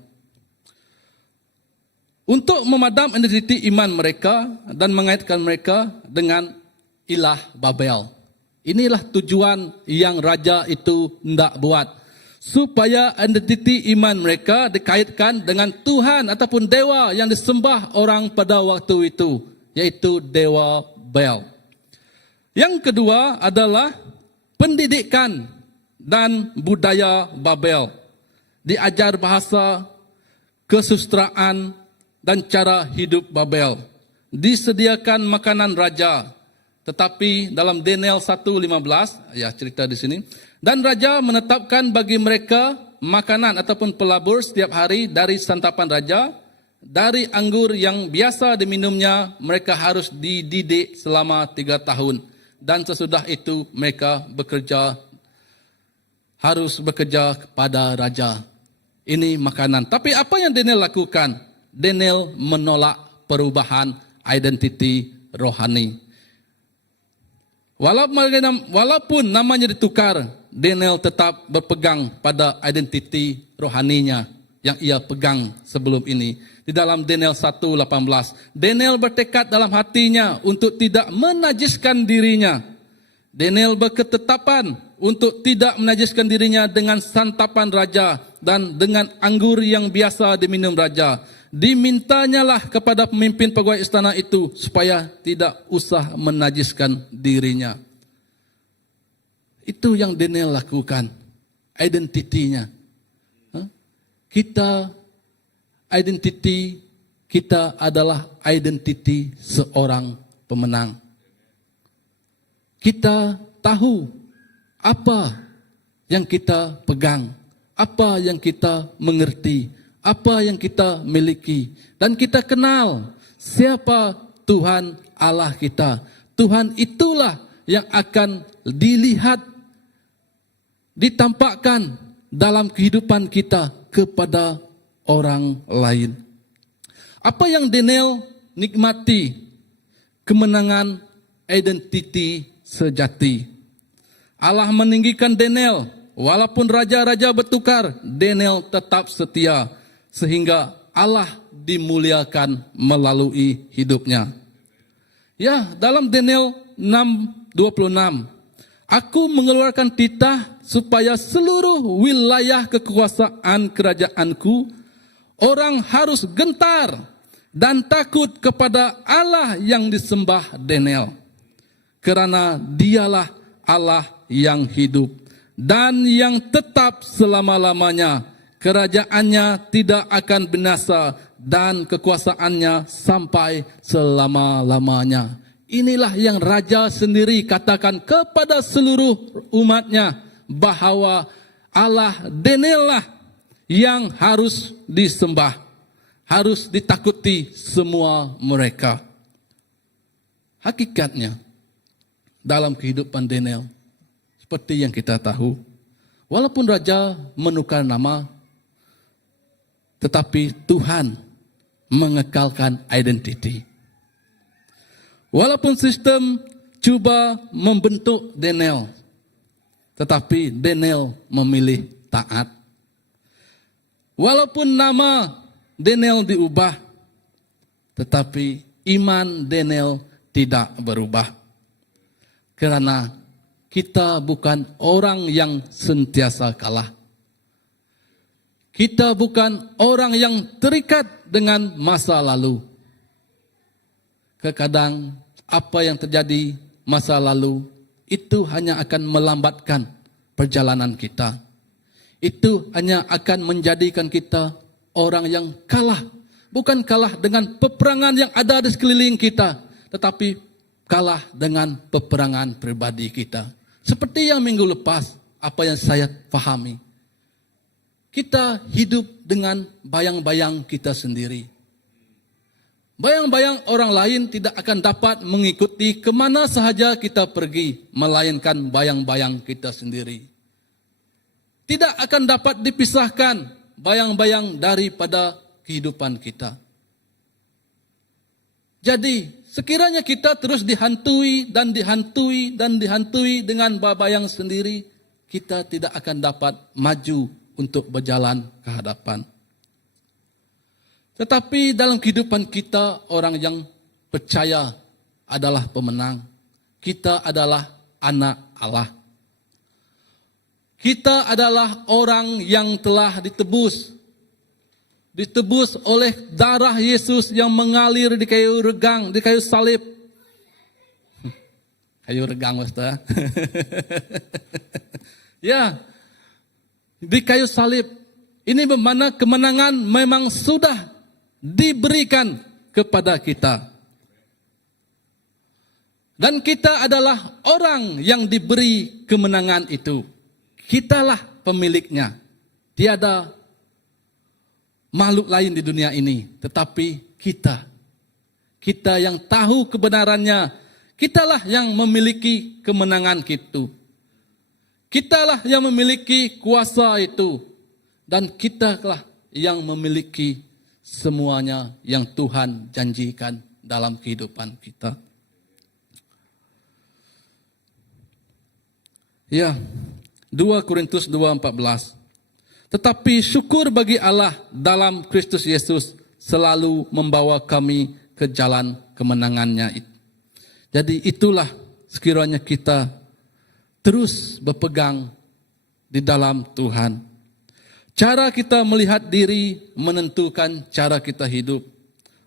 Untuk memadam identiti iman mereka dan mengaitkan mereka dengan ilah Babel. Inilah tujuan yang raja itu hendak buat. Supaya identiti iman mereka dikaitkan dengan Tuhan ataupun dewa yang disembah orang pada waktu itu, yaitu dewa Bel. Yang kedua adalah pendidikan dan budaya Babel. Diajar bahasa, kesusastraan, dan cara hidup Babel. Disediakan makanan raja. Tetapi dalam Daniel 1:15, ya cerita di sini, dan raja menetapkan bagi mereka makanan ataupun pelabur setiap hari dari santapan raja, dari anggur yang biasa diminumnya mereka harus dididik selama 3 tahun, dan sesudah itu mereka harus bekerja kepada raja. Ini makanan. Tapi apa yang Daniel lakukan? Daniel menolak perubahan identiti rohani. Walaupun namanya ditukar, Daniel tetap berpegang pada identiti rohaninya yang ia pegang sebelum ini. Di dalam Daniel 1:18, Daniel bertekad dalam hatinya untuk tidak menajiskan dirinya. Daniel berketetapan untuk tidak menajiskan dirinya dengan santapan raja dan dengan anggur yang biasa diminum raja. Dimintanyalah kepada pemimpin pegawai istana itu supaya tidak usah menajiskan dirinya. Itu yang Daniel lakukan. Identitinya. Identiti kita adalah identiti seorang pemenang. Kita tahu apa yang kita pegang, apa yang kita mengerti, apa yang kita miliki, dan kita kenal siapa Tuhan Allah kita. Tuhan itulah yang akan dilihat, ditampakkan dalam kehidupan kita kepada orang lain. Apa yang Daniel nikmati? Kemenangan identiti sejati. Allah meninggikan Daniel, walaupun raja-raja bertukar, Daniel tetap setia. Sehingga Allah dimuliakan melalui hidupnya. Ya, dalam Daniel 6:26, aku mengeluarkan titah supaya seluruh wilayah kekuasaan kerajaanku orang harus gentar dan takut kepada Allah yang disembah Daniel. Kerana dialah Allah yang hidup dan yang tetap selama-lamanya. Kerajaannya tidak akan binasa dan kekuasaannya sampai selama-lamanya. Inilah yang Raja sendiri katakan kepada seluruh umatnya bahawa Allah Daniel lah yang harus disembah, harus ditakuti semua mereka. Hakikatnya dalam kehidupan Daniel, seperti yang kita tahu, walaupun Raja menukar nama, tetapi Tuhan mengekalkan identiti. Walaupun sistem cuba membentuk Daniel, tetapi Daniel memilih taat. Walaupun nama Daniel diubah, tetapi iman Daniel tidak berubah. Kerana kita bukan orang yang sentiasa kalah. Kita bukan orang yang terikat dengan masa lalu. Kadang apa yang terjadi masa lalu itu hanya akan melambatkan perjalanan kita. Itu hanya akan menjadikan kita orang yang kalah. Bukan kalah dengan peperangan yang ada di sekeliling kita, tetapi kalah dengan peperangan pribadi kita. Seperti yang minggu lepas, apa yang saya fahami. Kita hidup dengan bayang-bayang kita sendiri. Bayang-bayang orang lain tidak akan dapat mengikuti kemana sahaja kita pergi, melainkan bayang-bayang kita sendiri. Tidak akan dapat dipisahkan bayang-bayang daripada kehidupan kita. Jadi, sekiranya kita terus dihantui dan dihantui dan dihantui dengan bayang sendiri, kita tidak akan dapat maju untuk berjalan ke hadapan. Tetapi dalam kehidupan kita, orang yang percaya adalah pemenang. Kita adalah anak Allah. Kita adalah orang yang telah ditebus. Ditebus oleh darah Yesus yang mengalir di kayu regang, di kayu salib. Kayu regang, Ustaz. Ya, di kayu salib. Ini bermakna kemenangan memang sudah diberikan kepada kita. Dan kita adalah orang yang diberi kemenangan itu. Kitalah pemiliknya. Tiada makhluk lain di dunia ini, tetapi kita. Kita yang tahu kebenarannya, kitalah yang memiliki kemenangan itu. Kitalah yang memiliki kuasa itu. Dan kitalah yang memiliki semuanya yang Tuhan janjikan dalam kehidupan kita. Ya, 2 Korintus 2:14. Tetapi syukur bagi Allah dalam Kristus Yesus selalu membawa kami ke jalan kemenangannya. Jadi itulah sekiranya kita terus berpegang di dalam Tuhan. Cara kita melihat diri menentukan cara kita hidup.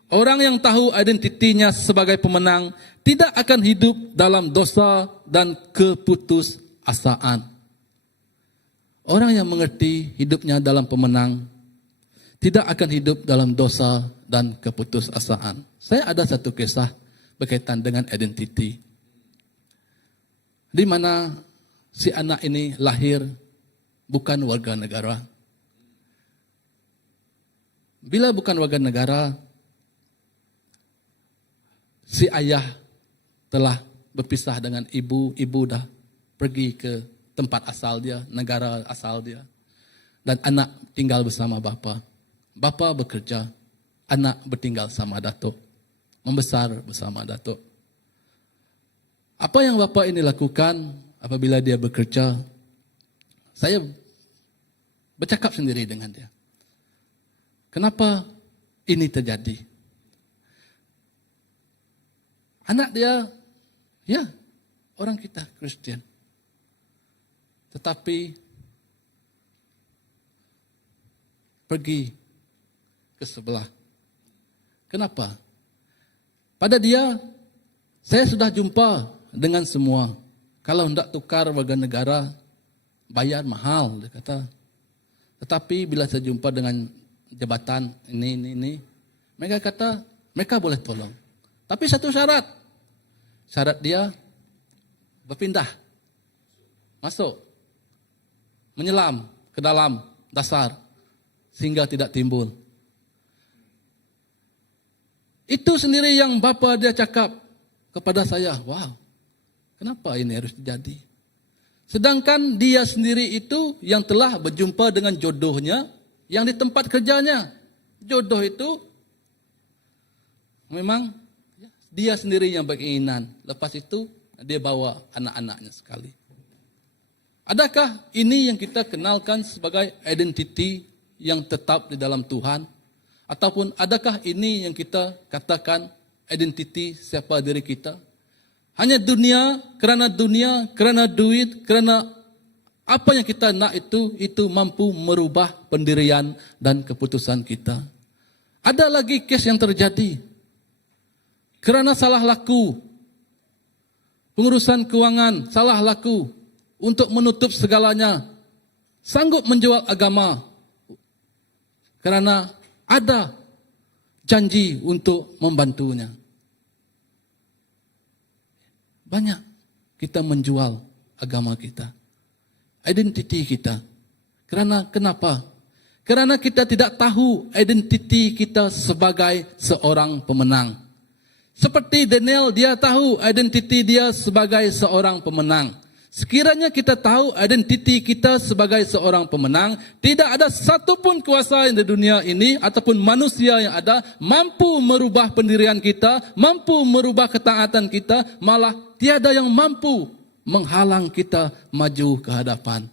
Orang yang tahu identitinya sebagai pemenang tidak akan hidup dalam dosa dan keputusasaan. Orang yang mengerti hidupnya dalam pemenang tidak akan hidup dalam dosa dan keputusasaan. Saya ada satu kisah berkaitan dengan identiti. Di mana si anak ini lahir bukan warga negara. Bila bukan warga negara, si ayah telah berpisah dengan ibu dah pergi ke tempat asal dia, negara asal dia. Dan anak tinggal bersama bapa. Bapa bekerja, anak bertinggal sama datuk. Membesar bersama datuk. Apa yang bapa ini lakukan apabila dia bekerja? Saya bercakap sendiri dengan dia. Kenapa ini terjadi? Anak dia, ya, orang kita Kristen. Tetapi pergi ke sebelah. Kenapa? Pada dia, saya sudah jumpa dengan semua. Kalau hendak tukar warga negara, bayar mahal, dia kata. Tetapi bila saya jumpa dengan jabatan ini, mereka kata, mereka boleh tolong. Tapi satu syarat. Syarat dia berpindah. Masuk. Menyelam ke dalam dasar. Sehingga tidak timbul. Itu sendiri yang bapa dia cakap kepada saya. Wow, kenapa ini harus terjadi? Sedangkan dia sendiri itu yang telah berjumpa dengan jodohnya yang di tempat kerjanya. Jodoh itu memang dia sendiri yang berkeinginan. Lepas itu dia bawa anak-anaknya sekali. Adakah ini yang kita kenalkan sebagai identiti yang tetap di dalam Tuhan? Ataupun adakah ini yang kita katakan identiti siapa diri kita? Hanya dunia, kerana duit, kerana apa yang kita nak itu mampu merubah pendirian dan keputusan kita. Ada lagi kes yang terjadi. Kerana salah laku, pengurusan keuangan salah laku, untuk menutup segalanya, sanggup menjual agama. Kerana ada janji untuk membantunya. Banyak kita menjual agama kita, identiti kita. Kenapa? Kerana kita tidak tahu identiti kita sebagai seorang pemenang. Seperti Daniel, dia tahu identiti dia sebagai seorang pemenang. Sekiranya kita tahu identiti kita sebagai seorang pemenang, tidak ada satu pun kuasa di dunia ini ataupun manusia yang ada mampu merubah pendirian kita, mampu merubah ketaatan kita, malah tiada yang mampu menghalang kita maju ke hadapan.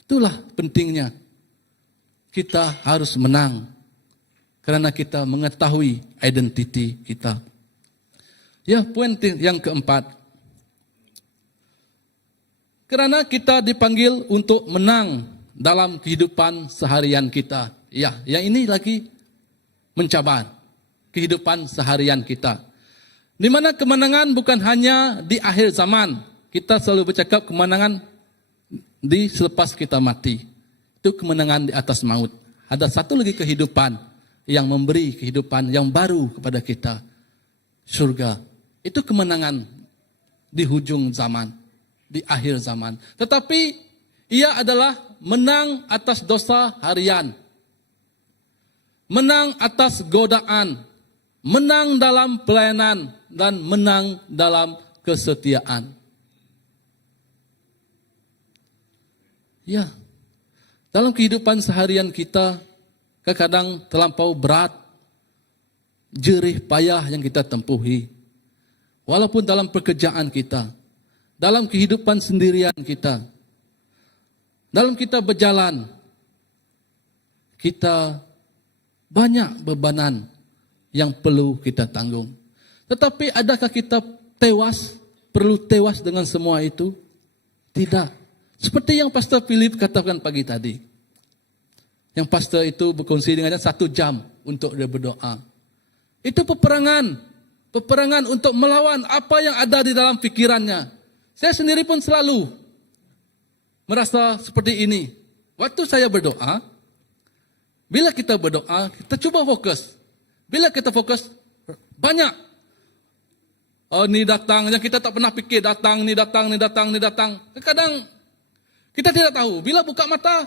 Itulah pentingnya kita harus menang kerana kita mengetahui identiti kita. Ya, poin yang keempat. Kerana kita dipanggil untuk menang dalam kehidupan seharian kita. Ya, yang ini lagi mencabar kehidupan seharian kita. Di mana kemenangan bukan hanya di akhir zaman. Kita selalu bercakap kemenangan di selepas kita mati. Itu kemenangan di atas maut. Ada satu lagi kehidupan yang memberi kehidupan yang baru kepada kita. Surga. Itu kemenangan di hujung zaman. Di akhir zaman. Tetapi ia adalah menang atas dosa harian. Menang atas godaan. Menang dalam pelayanan. Dan menang dalam kesetiaan. Ya. Dalam kehidupan seharian kita, kadang-kadang terlampau berat. Jerih payah yang kita tempuhi. Walaupun dalam pekerjaan kita. Dalam kehidupan sendirian kita, dalam kita berjalan, kita banyak bebanan yang perlu kita tanggung. Tetapi adakah kita perlu tewas dengan semua itu? Tidak. Seperti yang Pastor Philip katakan pagi tadi. Yang pastor itu berkongsi dengannya 1 jam untuk dia berdoa. Itu peperangan. Peperangan untuk melawan apa yang ada di dalam pikirannya. Saya sendiri pun selalu merasa seperti ini. Waktu saya berdoa, bila kita berdoa, kita cuba fokus. Bila kita fokus, banyak. Oh, ni datang, yang kita tak pernah fikir, datang. Kadang kita tidak tahu. Bila buka mata,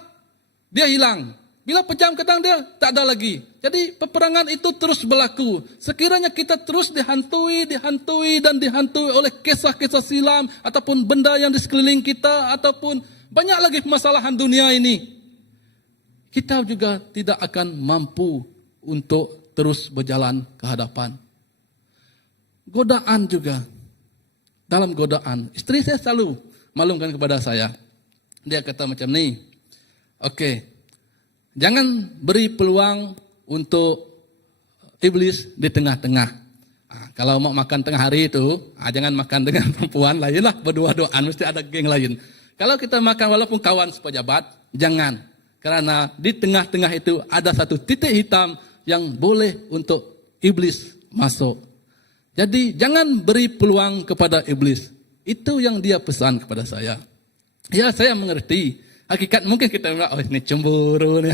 dia hilang. Bila pejam kadang dia tak ada lagi. Jadi peperangan itu terus berlaku. Sekiranya kita terus dihantui oleh kisah-kisah silam ataupun benda yang di sekeliling kita ataupun banyak lagi permasalahan dunia ini. Kita juga tidak akan mampu untuk terus berjalan ke hadapan. Godaan juga. Dalam godaan, isteri saya selalu maklumkan kepada saya. Dia kata macam ni. Okey. Jangan beri peluang untuk iblis di tengah-tengah. Kalau mau makan tengah hari itu, jangan makan dengan perempuan lain lah, berdua-duaan, mesti ada geng lain. Kalau kita makan walaupun kawan sepejabat, jangan. Karena di tengah-tengah itu ada satu titik hitam yang boleh untuk iblis masuk. Jadi jangan beri peluang kepada iblis. Itu yang dia pesan kepada saya. Ya, saya mengerti. Hakikat mungkin kita bilang, oh ini cemburu nih.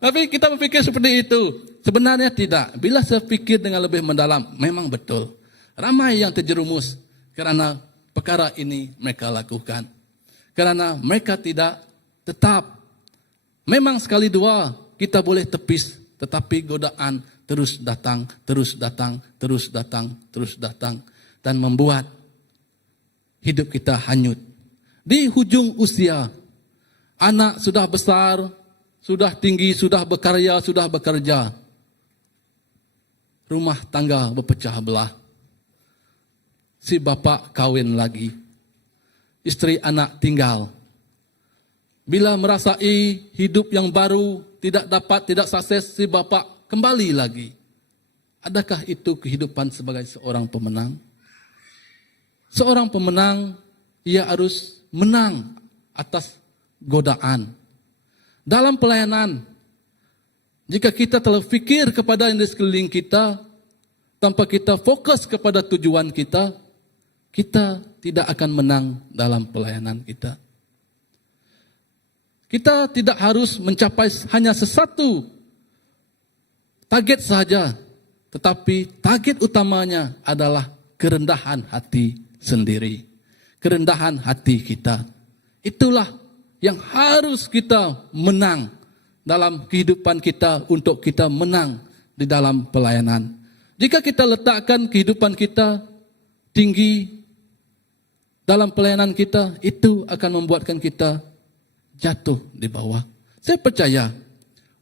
Tapi kita berpikir seperti itu. Sebenarnya tidak. Bila saya pikir dengan lebih mendalam, memang betul. Ramai yang terjerumus karena perkara ini mereka lakukan. Karena mereka tidak tetap. Memang sekali dua kita boleh tepis. Tetapi godaan terus datang, terus datang, terus datang, terus datang. Dan membuat hidup kita hanyut. Di hujung usia, anak sudah besar, sudah tinggi, sudah berkarya, sudah bekerja. Rumah tangga berpecah belah. Si bapak kawin lagi. Istri anak tinggal. Bila merasai hidup yang baru, tidak dapat, tidak sukses, si bapak kembali lagi. Adakah itu kehidupan sebagai seorang pemenang? Seorang pemenang, ia harus menang atas godaan. Dalam pelayanan, jika kita terfikir kepada yang di sekeliling kita, tanpa kita fokus kepada tujuan kita, kita tidak akan menang dalam pelayanan kita. Kita tidak harus mencapai hanya sesuatu target saja, tetapi target utamanya adalah kerendahan hati sendiri. Kerendahan hati kita. Itulah yang harus kita menang dalam kehidupan kita untuk kita menang di dalam pelayanan. Jika kita letakkan kehidupan kita tinggi dalam pelayanan kita, itu akan membuatkan kita jatuh di bawah. Saya percaya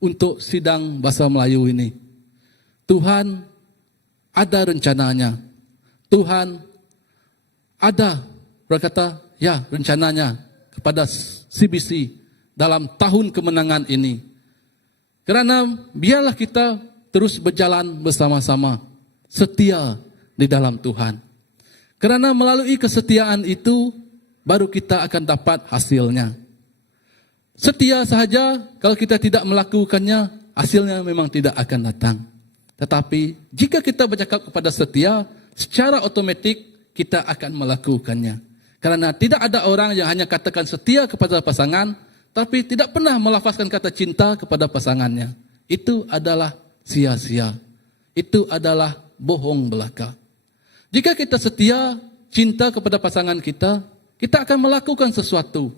untuk sidang bahasa Melayu ini, Tuhan ada rencananya. Tuhan ada berkata, ya rencananya kepada CBC dalam tahun kemenangan ini. Karena biarlah kita terus berjalan bersama-sama, setia di dalam Tuhan. Karena melalui kesetiaan itu, baru kita akan dapat hasilnya. Setia sahaja, kalau kita tidak melakukannya, hasilnya memang tidak akan datang. Tetapi jika kita bercakap kepada setia, secara otomatis kita akan melakukannya. Karena tidak ada orang yang hanya katakan setia kepada pasangan, tapi tidak pernah melafazkan kata cinta kepada pasangannya. Itu adalah sia-sia. Itu adalah bohong belaka. Jika kita setia, cinta kepada pasangan kita, kita akan melakukan sesuatu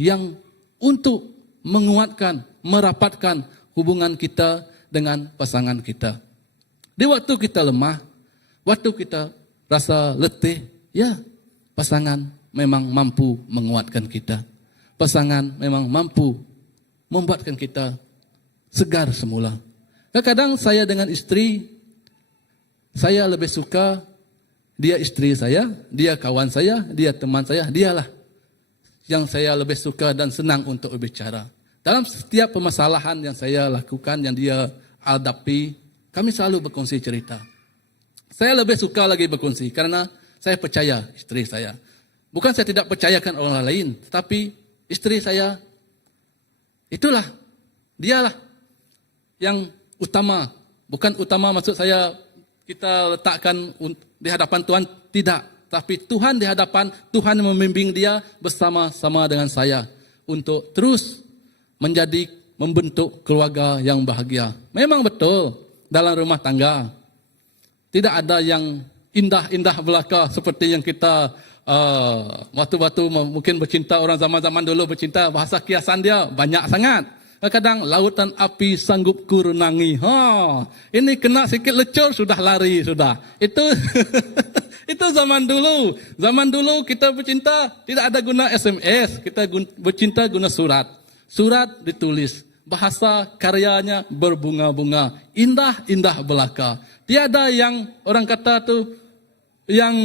yang untuk menguatkan, merapatkan hubungan kita dengan pasangan kita. Di waktu kita lemah, waktu kita rasa letih, ya pasangan memang mampu menguatkan kita. Pasangan memang mampu membuatkan kita segar semula. Kadang-kadang saya dengan istri, saya lebih suka dia istri saya, dia kawan saya, dia teman saya, dialah yang saya lebih suka dan senang untuk berbicara. Dalam setiap permasalahan yang saya lakukan, yang dia hadapi, kami selalu berkongsi cerita. Saya lebih suka lagi berkongsi karena saya percaya istri saya. Bukan saya tidak percayakan orang lain, tetapi istri saya, itulah, dialah yang utama. Bukan utama maksud saya kita letakkan di hadapan Tuhan, tidak. Tapi Tuhan di hadapan, Tuhan membimbing dia bersama-sama dengan saya untuk terus membentuk keluarga yang bahagia. Memang betul, dalam rumah tangga tidak ada yang indah-indah belaka seperti yang kita waktu-waktu mungkin bercinta, orang zaman-zaman dulu bercinta, bahasa kiasan dia banyak sangat. Kadang lautan api sanggup ku renangi. Ini kena sikit lecur sudah lari sudah. Itu itu zaman dulu. Zaman dulu kita bercinta tidak ada guna SMS, kita bercinta guna surat. Surat ditulis, bahasa karyanya berbunga-bunga, indah-indah belaka. Tiada yang orang kata tuh yang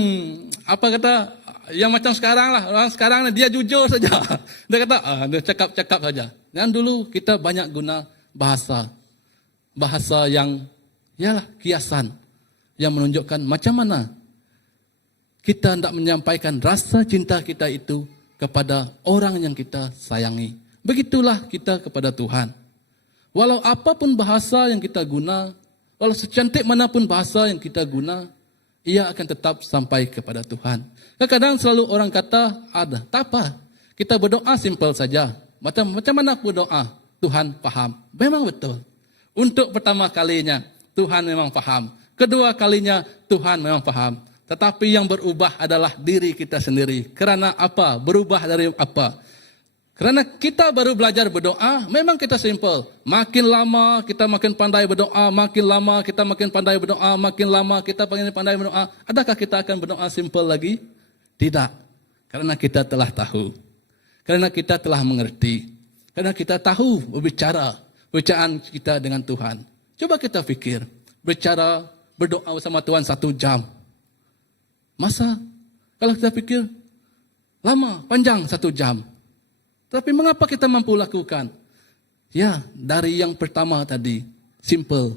apa kata, yang macam sekarang lah. Orang sekarang dia jujur saja. Dia kata, dia cakap-cakap saja. Dan dulu kita banyak guna bahasa yang yalah kiasan. yang menunjukkan macam mana kita hendak menyampaikan rasa cinta kita itu kepada orang yang kita sayangi. Begitulah kita kepada Tuhan. Walau apapun bahasa yang kita guna, walau secantik manapun bahasa yang kita guna, ia akan tetap sampai kepada Tuhan. Kadang-kadang selalu orang kata, ada, tak apa. Kita berdoa simpel saja. Macam mana berdoa, Tuhan faham. Memang betul. Untuk pertama kalinya, Tuhan memang faham. Kedua kalinya, Tuhan memang faham. Tetapi yang berubah adalah diri kita sendiri. Kerana apa? Berubah dari apa? Kerana kita baru belajar berdoa, memang kita simple. Makin lama kita makin pandai berdoa, makin lama kita makin pandai berdoa, makin lama kita makin pandai berdoa. Adakah kita akan berdoa simple lagi? Tidak. Karena kita telah tahu. Karena kita telah mengerti. Karena kita tahu berbicaraan kita dengan Tuhan. Coba kita fikir, berdoa bersama Tuhan 1 jam. Masa kalau kita pikir lama, panjang 1 jam. Tapi mengapa kita mampu lakukan? Ya, dari yang pertama tadi, simple.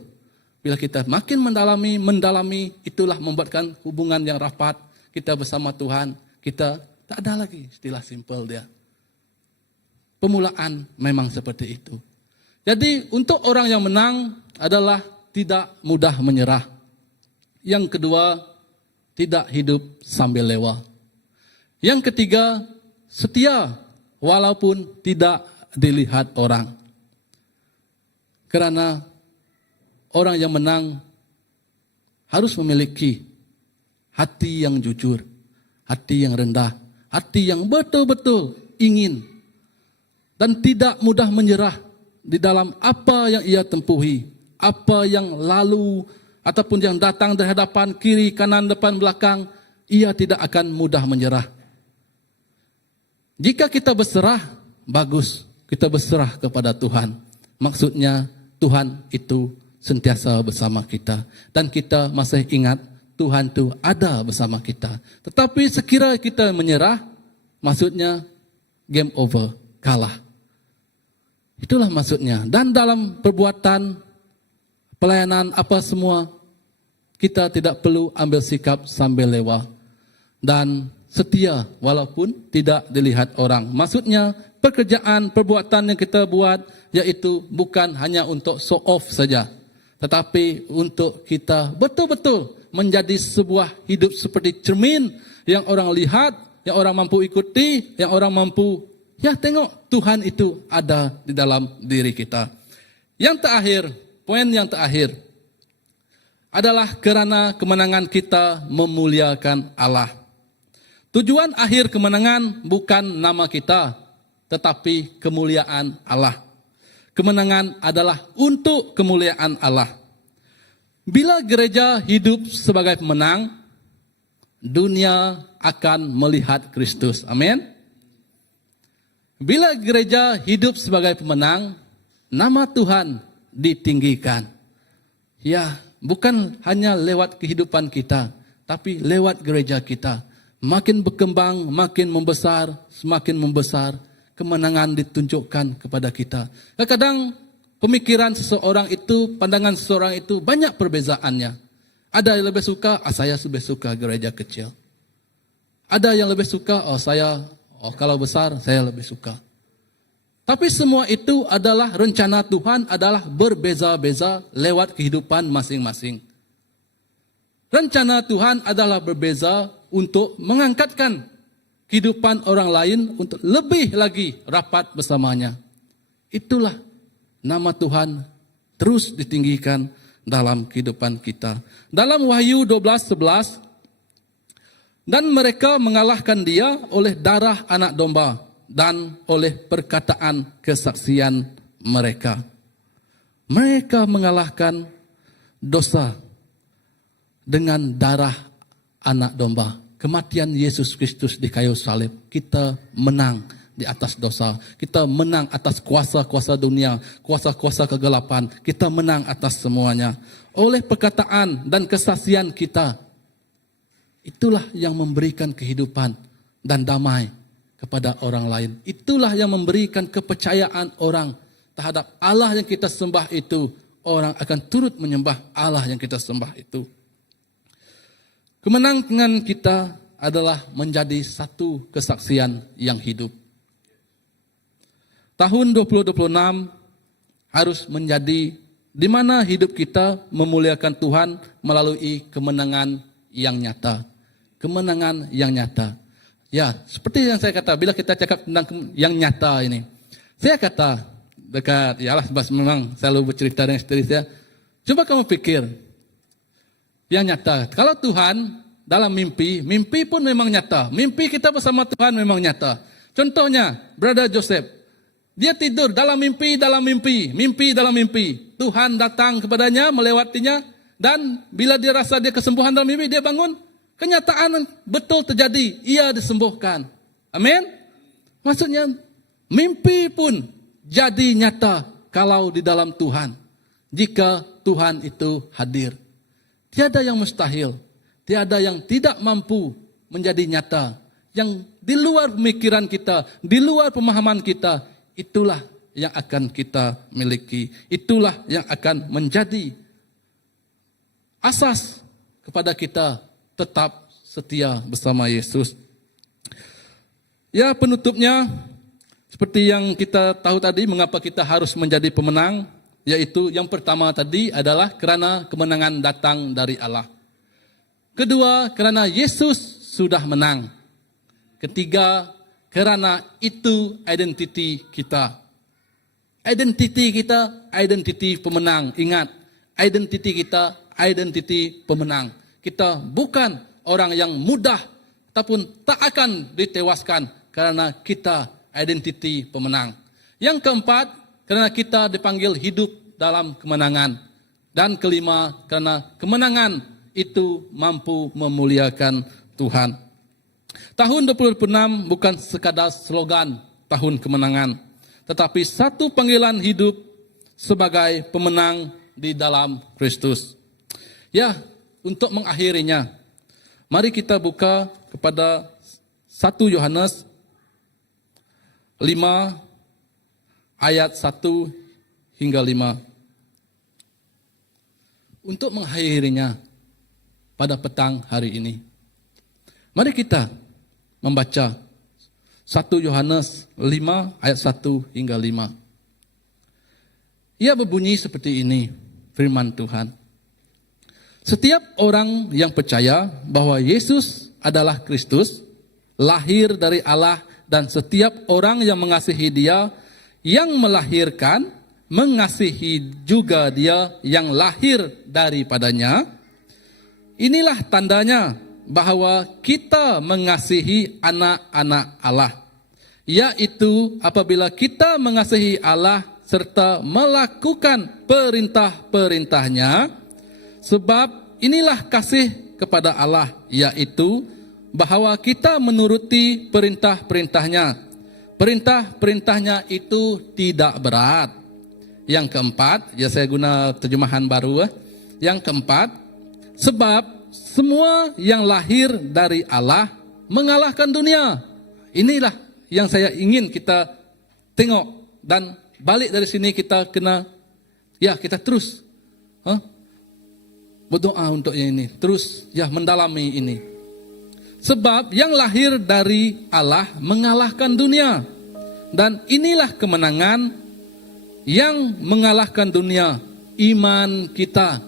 Bila kita makin mendalami, itulah membuatkan hubungan yang rapat. Kita bersama Tuhan, kita tak ada lagi istilah simple dia. Pemulaan memang seperti itu. Jadi untuk orang yang menang adalah tidak mudah menyerah. Yang kedua, tidak hidup sambil lewa. Yang ketiga, setia walaupun tidak dilihat orang. Kerana orang yang menang harus memiliki hati yang jujur, hati yang rendah, hati yang betul-betul ingin dan tidak mudah menyerah di dalam apa yang ia tempuhi, apa yang lalu ataupun yang datang dari hadapan, kiri, kanan, depan, belakang, ia tidak akan mudah menyerah. Jika kita berserah, bagus. Kita berserah kepada Tuhan. Maksudnya Tuhan itu sentiasa bersama kita. Dan kita masih ingat Tuhan itu ada bersama kita. Tetapi sekira kita menyerah, maksudnya game over, kalah. Itulah maksudnya. Dan dalam perbuatan, pelayanan apa semua, kita tidak perlu ambil sikap sambil lewa. Dan setia walaupun tidak dilihat orang. Maksudnya pekerjaan, perbuatan yang kita buat, yaitu bukan hanya untuk show off saja. Tetapi untuk kita betul-betul menjadi sebuah hidup seperti cermin yang orang lihat, yang orang mampu ikuti, yang orang mampu, ya tengok Tuhan itu ada di dalam diri kita. Yang terakhir, poin yang terakhir, adalah kerana kemenangan kita memuliakan Allah. Tujuan akhir kemenangan bukan nama kita, tetapi kemuliaan Allah. Kemenangan adalah untuk kemuliaan Allah. Bila gereja hidup sebagai pemenang, dunia akan melihat Kristus. Amin. Bila gereja hidup sebagai pemenang, nama Tuhan ditinggikan. Ya, bukan hanya lewat kehidupan kita, tapi lewat gereja kita. Makin berkembang, makin membesar, semakin membesar, kemenangan ditunjukkan kepada kita. Kadang-kadang pemikiran seseorang itu, pandangan seseorang itu banyak perbezaannya. Ada yang lebih suka, saya lebih suka gereja kecil. Ada yang lebih suka, kalau besar saya lebih suka. Tapi semua itu adalah rencana Tuhan, adalah berbeza-beza lewat kehidupan masing-masing. Rencana Tuhan adalah berbeza untuk mengangkatkan kehidupan orang lain untuk lebih lagi rapat bersamanya. Itulah nama Tuhan terus ditinggikan dalam kehidupan kita. Dalam Wahyu 12:11, dan mereka mengalahkan dia oleh darah anak domba dan oleh perkataan kesaksian mereka. Mereka mengalahkan dosa dengan darah anak domba. Kematian Yesus Kristus di kayu salib, kita menang di atas dosa. Kita menang atas kuasa-kuasa dunia, kuasa-kuasa kegelapan. Kita menang atas semuanya. Oleh perkataan dan kesaksian kita, itulah yang memberikan kehidupan dan damai kepada orang lain. Itulah yang memberikan kepercayaan orang terhadap Allah yang kita sembah itu. Orang akan turut menyembah Allah yang kita sembah itu. Kemenangan kita adalah menjadi satu kesaksian yang hidup. Tahun 2026 harus menjadi di mana hidup kita memuliakan Tuhan melalui kemenangan yang nyata. Kemenangan yang nyata. Ya, seperti yang saya kata, bila kita cakap tentang yang nyata ini. Saya kata, dekat, ya Allah, memang selalu bercerita dengan istri saya. Coba kamu pikir, yang nyata. Kalau Tuhan dalam mimpi, mimpi pun memang nyata. Mimpi kita bersama Tuhan memang nyata. Contohnya, Brother Joseph. Dia tidur dalam mimpi, mimpi dalam mimpi. Tuhan datang kepadanya, melewatinya. Dan bila dia rasa dia kesembuhan dalam mimpi, dia bangun. Kenyataan betul terjadi, ia disembuhkan. Amin. Maksudnya, mimpi pun jadi nyata kalau di dalam Tuhan. Jika Tuhan itu hadir. Tiada yang mustahil. Tiada yang tidak mampu menjadi nyata. Yang di luar pemikiran kita, di luar pemahaman kita, itulah yang akan kita miliki. Itulah yang akan menjadi asas kepada kita tetap setia bersama Yesus. Ya, penutupnya, seperti yang kita tahu tadi, mengapa kita harus menjadi pemenang, yaitu yang pertama tadi adalah karena kemenangan datang dari Allah. Kedua, karena Yesus sudah menang. Ketiga, karena itu identiti kita. Identiti kita, identiti pemenang. Ingat, identiti kita, identiti pemenang. Kita bukan orang yang mudah ataupun tak akan ditewaskan karena kita identiti pemenang. Yang keempat, karena kita dipanggil hidup dalam kemenangan. Dan kelima, karena kemenangan itu mampu memuliakan Tuhan. Tahun 2026 bukan sekadar slogan tahun kemenangan, tetapi satu panggilan hidup sebagai pemenang di dalam Kristus. Ya, untuk mengakhirinya, mari kita buka kepada 1 Yohanes 5 ayat 1 hingga 5. Untuk mengakhirinya pada petang hari ini, mari kita membaca 1 Yohanes 5 ayat 1 hingga 5. Ia berbunyi seperti ini, firman Tuhan. Setiap orang yang percaya bahwa Yesus adalah Kristus, lahir dari Allah, dan setiap orang yang mengasihi Dia, yang melahirkan, mengasihi juga Dia yang lahir daripadanya. Inilah tandanya bahwa kita mengasihi anak-anak Allah, yaitu apabila kita mengasihi Allah serta melakukan perintah-perintahnya. Sebab inilah kasih kepada Allah, yaitu bahwa kita menuruti perintah-perintahnya. Perintah-perintahnya itu tidak berat. Yang keempat, ya saya guna terjemahan baru. Yang keempat, sebab semua yang lahir dari Allah mengalahkan dunia. Inilah yang saya ingin kita tengok. Dan balik dari sini kita kena, ya kita terus berdoa untuk yang ini. Terus ya mendalami ini. Sebab yang lahir dari Allah mengalahkan dunia. Dan inilah kemenangan yang mengalahkan dunia. Iman kita.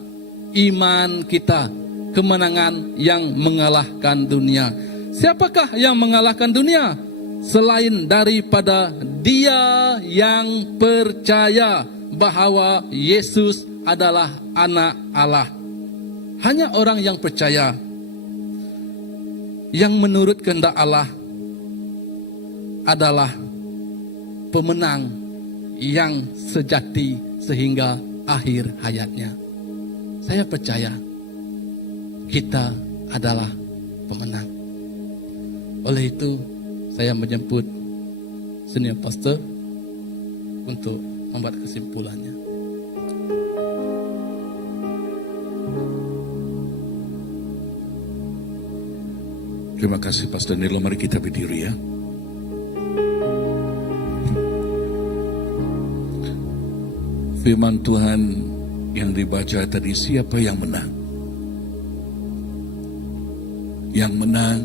Iman kita. Kemenangan yang mengalahkan dunia. Siapakah yang mengalahkan dunia? Selain daripada dia yang percaya bahwa Yesus adalah anak Allah. Hanya orang yang percaya, yang menurut kehendak Allah, adalah pemenang yang sejati sehingga akhir hayatnya. Saya percaya kita adalah pemenang. Oleh itu, saya menjemput senior pastor untuk membuat kesimpulannya. Terima kasih Pastor Nilo, mari kita berdiri ya. Firman Tuhan yang dibaca tadi, siapa yang menang? Yang menang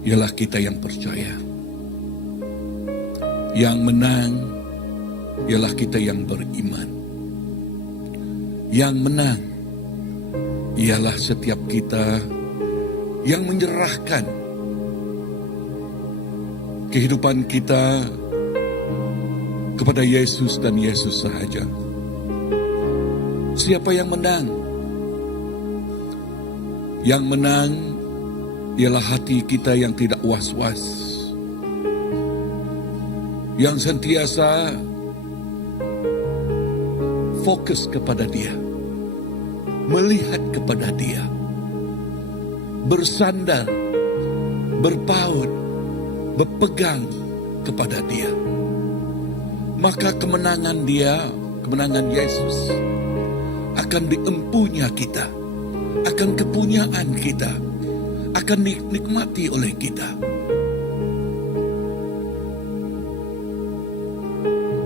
ialah kita yang percaya. Yang menang ialah kita yang beriman. Yang menang ialah setiap kita yang menyerahkan kehidupan kita kepada Yesus dan Yesus sahaja. Siapa yang menang? Yang menang ialah hati kita yang tidak was-was, yang sentiasa fokus kepada Dia, melihat kepada Dia, bersandar, berpaut, berpegang kepada Dia. Maka kemenangan Dia, kemenangan Yesus akan diempunya kita, akan kepunyaan kita, akan dinikmati oleh kita.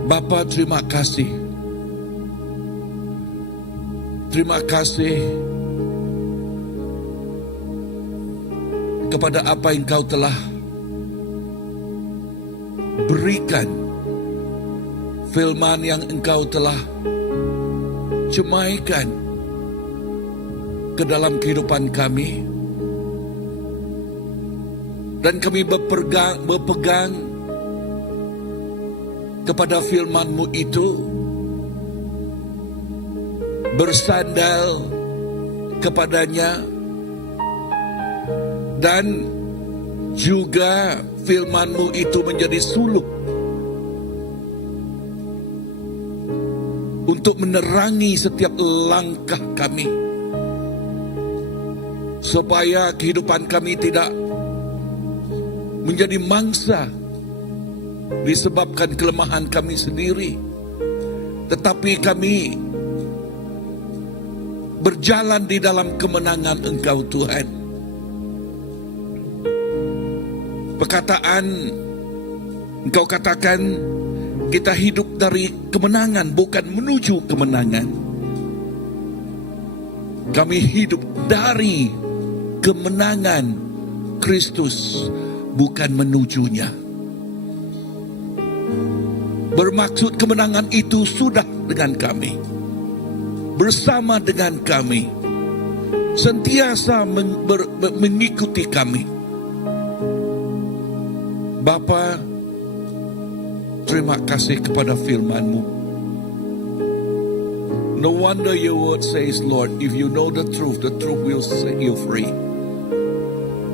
Bapa, terima kasih. Terima kasih kepada apa yang Kau telah berikan, firman yang Engkau telah cemaikan ke dalam kehidupan kami, dan kami berpegang kepada firman-Mu itu, bersandar kepadanya, dan juga firman-Mu itu menjadi suluk untuk menerangi setiap langkah kami, supaya kehidupan kami tidak menjadi mangsa disebabkan kelemahan kami sendiri, tetapi kami berjalan di dalam kemenangan Engkau, Tuhan. Perkataan Engkau katakan kita hidup dari kemenangan, bukan menuju kemenangan. Kami hidup dari kemenangan Kristus, bukan menujunya. Bermaksud kemenangan itu sudah dengan kami, bersama dengan kami, sentiasa mengikuti kami. Bapa, terima kasih kepada firman-Mu. No wonder your word says, Lord, if you know the truth will set you free.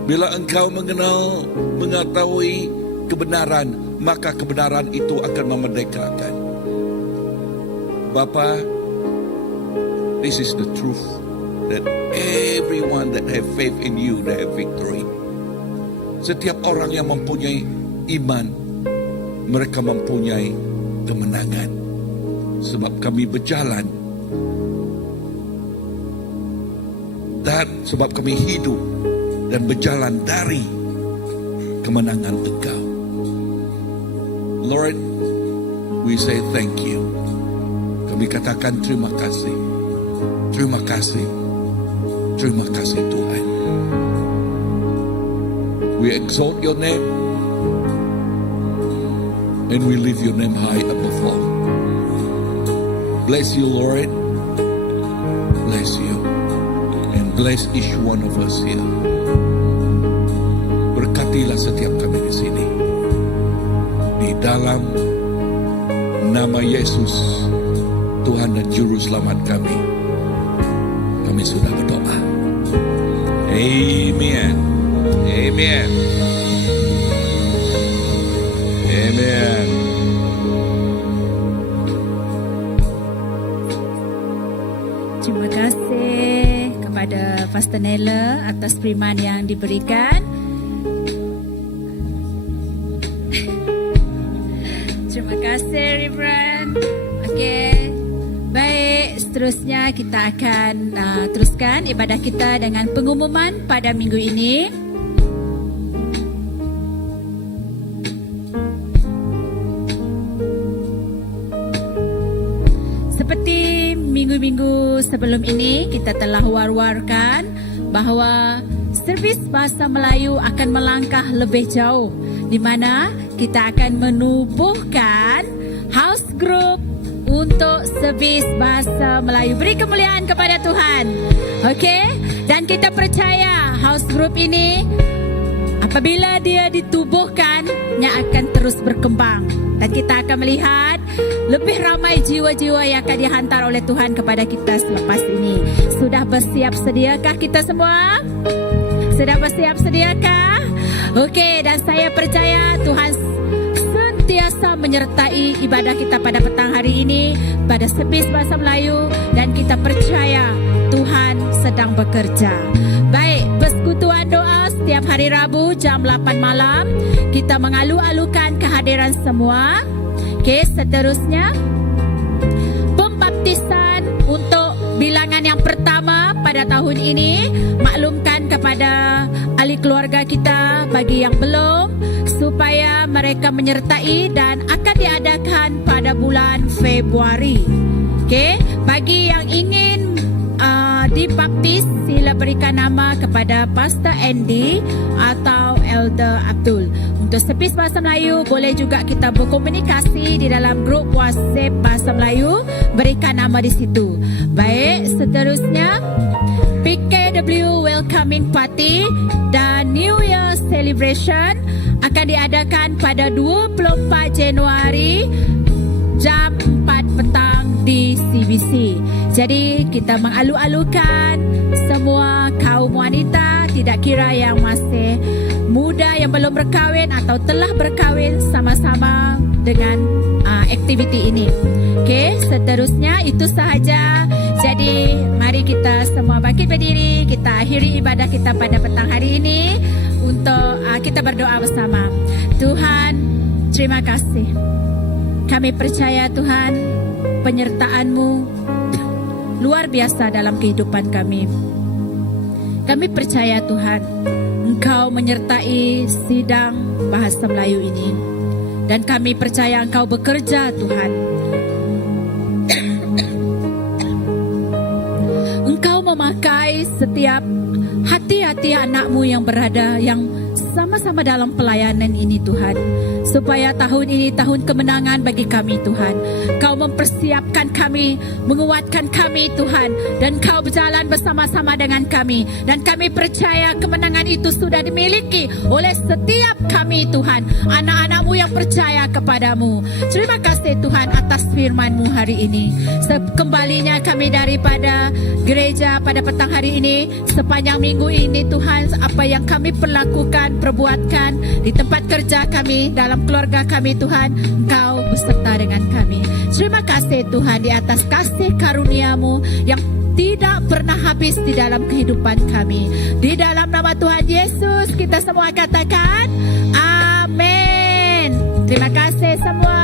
Bila engkau mengetahui kebenaran, maka kebenaran itu akan memerdekakan. Bapa, this is the truth, that everyone that have faith in you, they have victory. Setiap orang yang mempunyai iman, mereka mempunyai kemenangan. Sebab kami berjalan, dan sebab kami hidup dan berjalan dari kemenangan Engkau. Lord, we say thank you. Kami katakan terima kasih. Terima kasih. Terima kasih Tuhan. We exalt your name, and we lift your name high above all. Bless you, Lord. Bless you. And bless each one of us here. Berkatilah setiap kami di sini. Di dalam nama Yesus, Tuhan dan Juru Selamat kami, kami sudah berdoa. Amen. Amen. Amen. Terima kasih kepada Pastor Nela atas firman yang diberikan. Terima kasih Reverend. Okey. Baik, seterusnya kita akan teruskan ibadah kita dengan pengumuman pada minggu ini. Seperti minggu-minggu sebelum ini, kita telah war-warkan bahawa servis bahasa Melayu akan melangkah lebih jauh, di mana kita akan menubuhkan house group untuk servis bahasa Melayu. Beri kemuliaan kepada Tuhan. Okey, dan kita percaya house group ini apabila dia ditubuhkan, nya akan terus berkembang. Dan kita akan melihat lebih ramai jiwa-jiwa yang akan dihantar oleh Tuhan kepada kita selepas ini. Sudah bersiap sediakah kita semua? Sudah bersiap sediakah? Okey, dan saya percaya Tuhan sentiasa menyertai ibadah kita pada petang hari ini, pada servis bahasa Melayu, dan kita percaya Tuhan sedang bekerja. Baik, persekutuan doa setiap hari Rabu jam 8 malam. Kita mengalu-alukan kehadiran semua. Okey, seterusnya pembaptisan untuk bilangan yang pertama pada tahun ini. Maklumkan kepada ahli keluarga kita bagi yang belum, supaya mereka menyertai, dan akan diadakan pada bulan Februari. Okey, bagi yang ingin dibaptis, sila berikan nama kepada Pastor Andy atau Elder Abdul. Untuk servis bahasa Melayu, boleh juga kita berkomunikasi di dalam grup WhatsApp bahasa Melayu, berikan nama di situ. Baik, seterusnya PKW Welcoming Party dan New Year Celebration akan diadakan pada 24 Januari jam 4 petang di CBC. Jadi kita mengalu-alukan semua kaum wanita, tidak kira yang masih muda, yang belum berkahwin atau telah berkahwin, sama-sama dengan aktiviti ini. Okey, seterusnya itu sahaja. Jadi mari kita semua bangkit berdiri, kita akhiri ibadah kita pada petang hari ini untuk kita berdoa bersama. Tuhan, terima kasih. Kami percaya Tuhan, penyertaan-Mu luar biasa dalam kehidupan kami. Kami percaya Tuhan, Engkau menyertai sidang bahasa Melayu ini. Dan kami percaya Engkau bekerja Tuhan. Engkau memakai setiap hati-hati anak-Mu yang berada, yang sama-sama dalam pelayanan ini Tuhan, supaya tahun ini tahun kemenangan bagi kami Tuhan. Kau mempersiapkan kami, menguatkan kami Tuhan, dan Kau berjalan bersama-sama dengan kami, dan kami percaya kemenangan itu sudah dimiliki oleh setiap kami Tuhan, anak-anak-Mu yang percaya kepadamu. Terima kasih Tuhan atas firman-Mu hari ini. Kembalinya kami daripada gereja pada petang hari ini, sepanjang minggu ini Tuhan, apa yang kami perlakukan, perbuatkan di tempat kerja kami, dalam keluarga kami Tuhan, Engkau beserta dengan kami. Terima kasih Tuhan di atas kasih karunia-Mu yang tidak pernah habis di dalam kehidupan kami. Di dalam nama Tuhan Yesus kita semua katakan amin. Terima kasih semua.